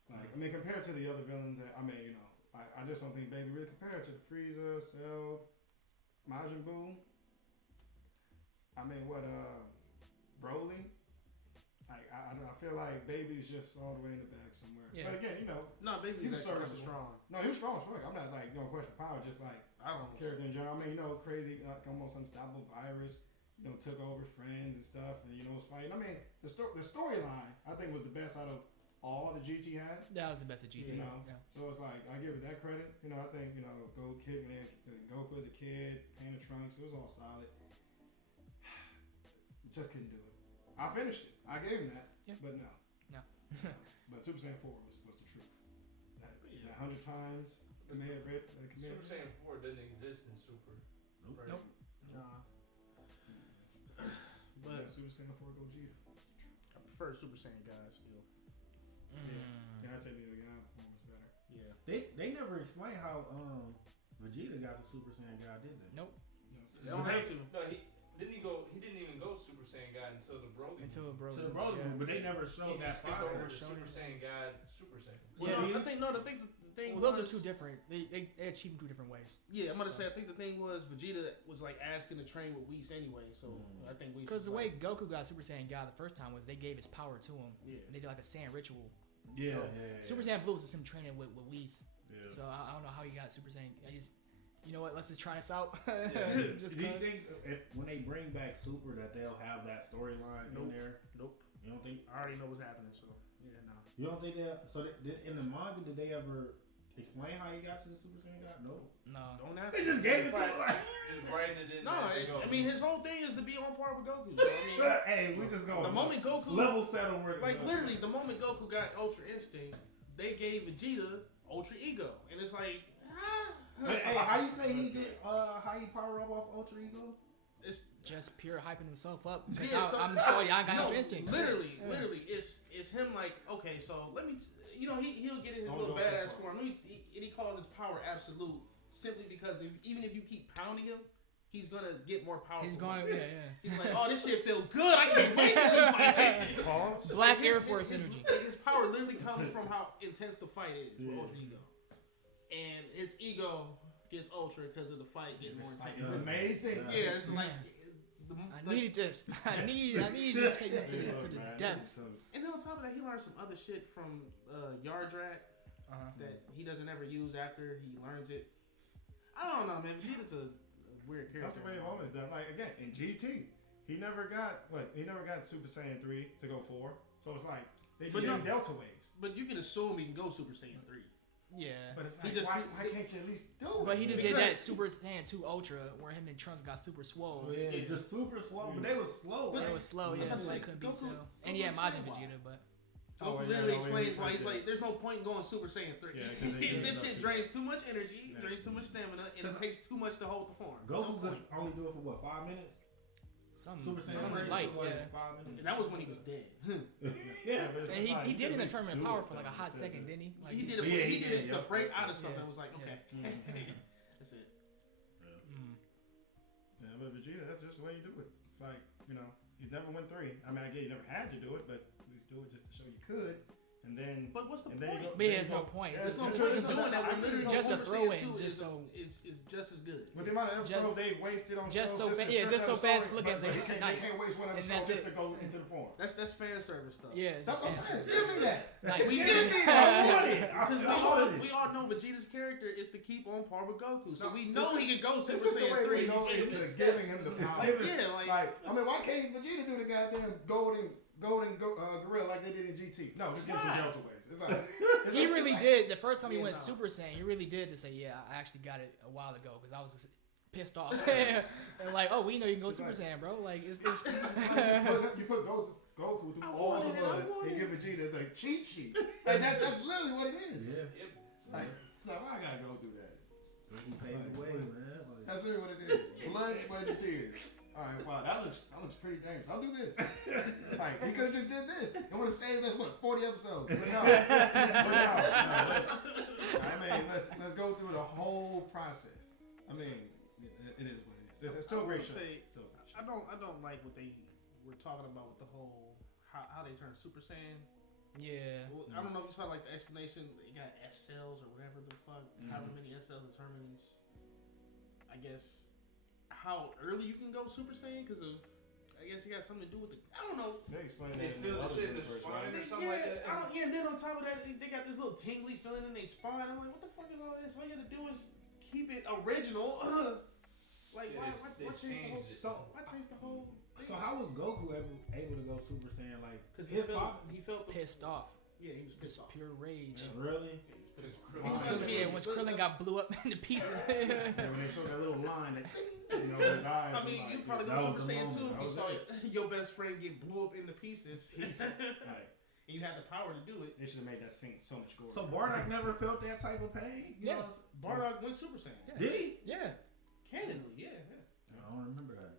no. Like, I mean, compared to the other villains, I mean, you know, I just don't think Baby really compared to the Frieza, Cell, Majin Buu. I mean, what, Broly? I feel like Baby's just all the way in the back somewhere. Yeah. But again, you know, No, Baby He was was actually kind of serviceable. strong. no, he was strong as fuck. I'm not like, no question power, just like, I don't know. character in general. I mean, you know, crazy, almost unstoppable virus. You know, took over friends and stuff, and you know, was fighting. I mean, the storyline I think was the best out of all the GT had. That was the best of GT. You know, Yeah. so it's like I give it that credit. You know, I think you know, Goku as a kid, Pain of Trunks, it was all solid. Just couldn't do it. I finished it. I gave him that, Yeah. but no. No. But Super Saiyan 4 was the truth. That 100 times command red. Super Saiyan 4 doesn't exist in Super. Nope. Right? Nope. Nah. But But Super Saiyan 4 Gogeta. I prefer Super Saiyan guys still. Yeah, I take the other guy performance better. Yeah. They never explained how Vegeta got the Super Saiyan God, did they? Nope. They don't have to. No, he didn't even go Super Saiyan God until the Broly. Until Broly. To the Broly yeah. movie, but they never he showed just that skipped process. over the Super Saiyan God Super Saiyan. Well, Yeah. no, I think the thing Well, those was, are two different. They achieve in two different ways. Yeah, I'm gonna say I think the thing was Vegeta was like asking to train with Whis anyway, so I think Whis. Because was the way like, Goku got Super Saiyan God the first time was they gave his power to him. Yeah. And they did like a Saiyan ritual. Yeah, So, yeah, yeah. Super Saiyan Blue was just him training with Whis. Yeah. So I don't know how he got Super Saiyan. You know what? Let's just try this out. Just Do you 'cause. think if when they bring back Super that they'll have that storyline in Nope. there? nope. You don't think? I already know what's happening, so yeah, nah. You don't think that? So in the manga, did they ever explain how he got to the Super Saiyan God? No. No. Don't have They to. just gave it to him. Like, Just writing it in. No, as it goes. I mean his whole thing is to be on par with Goku. So, I mean, hey, we just go. the moment Goku, level set on where like literally, the moment Goku got Ultra Instinct, they gave Vegeta Ultra Ego, and it's like, But, hey, how you say he get how he power up off Ultra Ego? it's Just pure hyping himself up. 'Cause Yeah, so- I'm sorry, I got no, no instinct. literally, it's him like, okay, so let me, he'll get in his little badass form, and he calls his power absolute simply because even if you keep pounding him, he's gonna get more powerful. He's going, yeah. He's like, oh, this shit feel good. I can't wait to fight. Pause. Black His- Air Force his, energy. His power literally comes from how intense the fight is with Ultra Ego, and its ego gets Ultra because of the fight getting more It's intense. amazing. Yeah, it's like. I needed this. I need you to take me to the depths. And then on top of that, he learned some other shit from Yardrat that he doesn't ever use after he learns it. I don't know, man. Vegeta's a weird character. That's the way they've always done. Like again, in GT, he never got Super Saiyan 3 to go 4. So it's like they just But getting no- Delta waves. But you can assume he can go Super Saiyan 3. Yeah. But it's He like, just- why can't you at least do it? But he just did Because- that Super Saiyan 2 Ultra where him and Trunks got super swole. Yeah, just super slow, but they was slow. But right? it was slow, yeah, so he couldn't beat Goku- Cell. And he Goku had Majin explained why. Vegeta, but Oh, Goku yeah, literally no, explains he why he's first like, did. there's no point in going Super Saiyan 3. Yeah, 'cause they did This it shit up drains too much energy, Yeah. drains too much stamina, and it takes too much to hold the form. Goku could only do it for what, 5 minutes? Super Saiyan something 3 light, was like yeah. 5 minutes. And that was when he was dead. Yeah, but it's And just he, like, he you did can in at the tournament least of power do for it, like a though, hot instead second, of- didn't he? Like, He did it. Yeah, He he did did, it yeah. to break out of Yeah. something. It was like, okay, Mhm. that's it. Yeah, but Vegeta, that's just the way you do it. It's like, he's never won 3. I mean, I get you never had to do it, but at least do it just to show you could. And then, But what's the and then point? you go, But yeah, then there's you no go- point. Yeah, It's There's no just- point in it's doing that when literally just a Super throw Saiyan in, 2 just is just as good. With the amount of Just- episodes they've wasted on just shows, so to fa- yeah, strengthen just so the fans story, look at but it, they can't, nice. they can't waste one And episode that's just it. to go into the form. That's fan service stuff. Yeah, it's That's just what I'm saying. fancy. Give me that. Like, Give me I that. want it. Because I wanted we it. all know Vegeta's character is to keep on par with Goku, so No, we know he can go Super It's just the Saiyan way 3. they go It's into just giving steps. him the It's power. like, I mean, why can't Vegeta do the goddamn golden gorilla like they did in GT? No, just give him some Delta waves. It's like He really did. The first time he Yeah, went no. Super Saiyan, he really did to say, yeah, I actually got it a while ago because I was just pissed off. And like, oh, we know you can go It's Super like- Saiyan, bro. Like, it's you put Goku through I all the wanted it, I blood wanted and give Vegeta the cheat sheet. Like that's literally what it is. Yeah. Like, so why I gotta go through that? He paved the way, man. Like, That's literally what it is. Blood, sweat, and tears. All right, wow, that looks pretty dangerous. I'll do this. Like he could have just did this. It would have saved us 40 episodes. But no, let's go through the whole process. I mean, it is what it is. It's still a great show. Say, Still a great show. I don't like what they were talking about with the whole how they turned Super Saiyan. yeah. Well, I don't know if you saw like the explanation. They got S cells or whatever the fuck. However many S cells determines, I guess, how early you can go Super Saiyan because of. I guess it got something to do with the. I don't know. They explain They that in feel the the other shit in the universe, spine right? or something like that. I don't. Yeah. Then on top of that, they got this little tingly feeling in their spine. I'm like, what the fuck is all this? All you gotta do is keep it original. Like, Yeah, why they change the whole? changed it. Why change the whole? so how was Goku able to go Super Saiyan? Like, Because his father? he felt the, Pissed off. yeah, he was Just pissed off. pure rage. Really? Once Oh, Krillin, yeah, once but- Krillin got blew up into pieces. Yeah, when they showed that little line, that his eyes. I mean, were you like, probably that go was Super the Saiyan moment. too if That you was saw it. your best friend get blew up into pieces. Pieces. Like, And you had the power to do it. they should have made that scene so much gore. So Bardock never felt that type of pain? You Yeah. know? Bardock went Super Saiyan. Yeah. Did he? Yeah. Candidly, yeah. I don't remember that.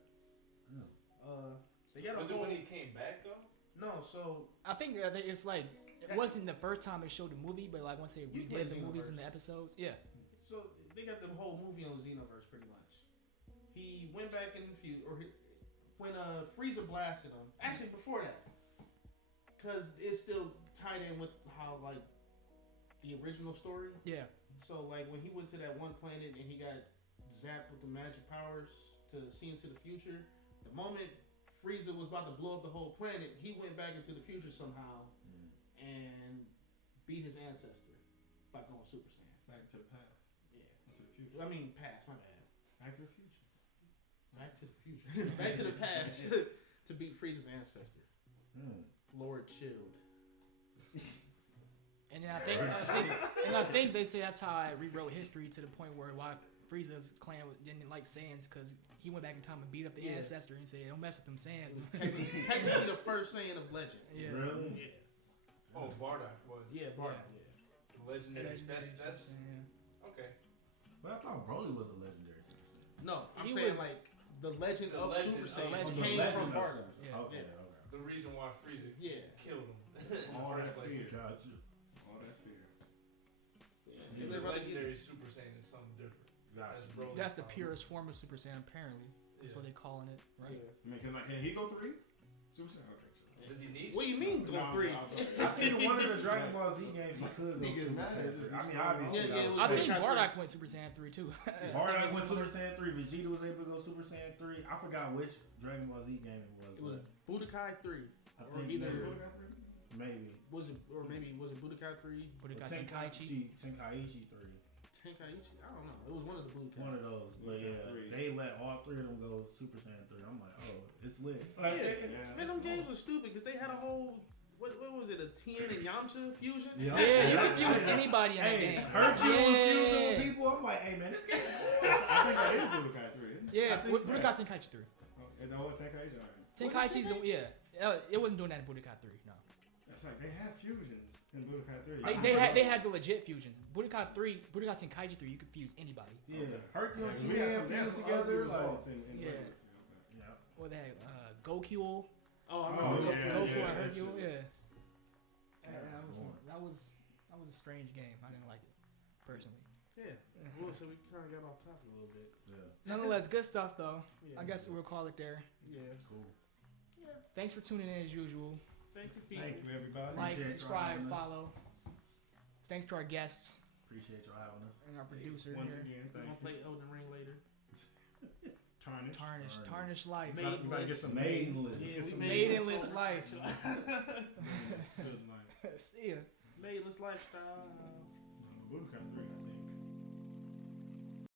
So you got a Was it whole. when he came back though? No, so I think it's like, it wasn't the first time they showed the movie, but like once they You played redid the movies Xenoverse. and the episodes. Yeah. So they got the whole movie on Xenoverse pretty much. He went back in the future, when Frieza blasted him. Actually, before that, because it's still tied in with how like the original story. Yeah. So like when he went to that one planet and he got zapped with the magic powers to see into the future, the moment Frieza was about to blow up the whole planet, he went back into the future somehow and beat his ancestor by going Super Saiyan. Back to the past. Yeah. Or to the future. I mean, past, my bad. Back to the future. Back to the future. Back to the past to beat Frieza's ancestor. Lord Chilled. And then I think they say that's how I rewrote history to the point where why Frieza's clan didn't like Saiyans because he went back in time and beat up the Yeah. ancestor and said, "Don't mess with them Saiyans." It was technically the first Saiyan of Legend. yeah. Really? Yeah. Oh, Bardock was. Yeah, Bardock. Yeah. Yeah. Legendary. Legendary That's Super Saiyan. okay. But I thought Broly was a legendary Super Saiyan. No, I'm He saying was- like the legend The of legend Super of- Saiyan legend. The came legend from of- Bardock. Yeah. Okay, Yeah. okay. The reason why Frieza Yeah. killed him. All in the that first place. fear. Gotcha. All that fear. The legendary Super Saiyan is something different. Gotcha. That's Broly. That's the purest form of Super Saiyan, apparently. That's Yeah. what they're calling it, right? I mean, can he go 3? Super Saiyan. Okay. Does he need What do you mean go No, 3? no, I think in one of the Dragon Ball Z games he could go Niggas Super mad. Saiyan 3. I mean, Yeah, obviously. yeah, that it was was I fake. think Bardock Bardock went Super Saiyan 3 too. Bardock went Super Saiyan 3. Vegeta was able to go Super Saiyan 3. I forgot which Dragon Ball Z game it was. It was but Budokai 3. I or think either maybe. was it Budokai 3? Budokai Tenkaichi. Tenkaichi 3. Tenkaichi? I don't know. It was one of the Budokai. One of those. But Budokai yeah, 3. they let all 3 of them go Super Saiyan 3. I'm like, oh, it's lit. Yeah. Like, Yeah. Man, them games were stupid because they had a whole what was it? A Tien and Yamcha fusion? Yeah, you can use anybody in that Hey, game. Hercule was fusing Yeah. with people. I'm like, hey man, this game. I think that is Budokai 3. Isn't it? Yeah, I think so. Budokai Tenkaichi 3. Oh, and that was Tenkaichi. All right. Tenkaichi's it wasn't doing that in Budokai 3. No, That's like they have fusions in Budokai 3. they had the legit fusions. Budokai Tenkaichi 3, you could fuse anybody. Yeah, Hercule Yeah, and we had Tien some fused ugly together. results Like, in Yeah. regular. Okay. yeah. What they had, Goku, Oh, I Oh, remember. yeah, Goku yeah, and that Hercule. shit was- Yeah, Yeah, that was a strange game. I didn't like it personally. Yeah. Well, so we kind of got off topic a little bit. Yeah, Nonetheless, good stuff though. Yeah. I guess we'll call it there. Yeah. cool. Thanks for tuning in as usual. Thank you, people. Thank you, everybody. Like, Appreciate y'all subscribe, having us. follow. Thanks to our guests Appreciate y'all having us. and our producer Once here. again, We're gonna thank you. play Elden Ring later. Tarnish. Tarnish life. Made- You gotta get some Maiden names. list. Let's Yeah, get we some made names. Maidenless life. Good night. See ya. Maidenless lifestyle. Budokai 3, I think.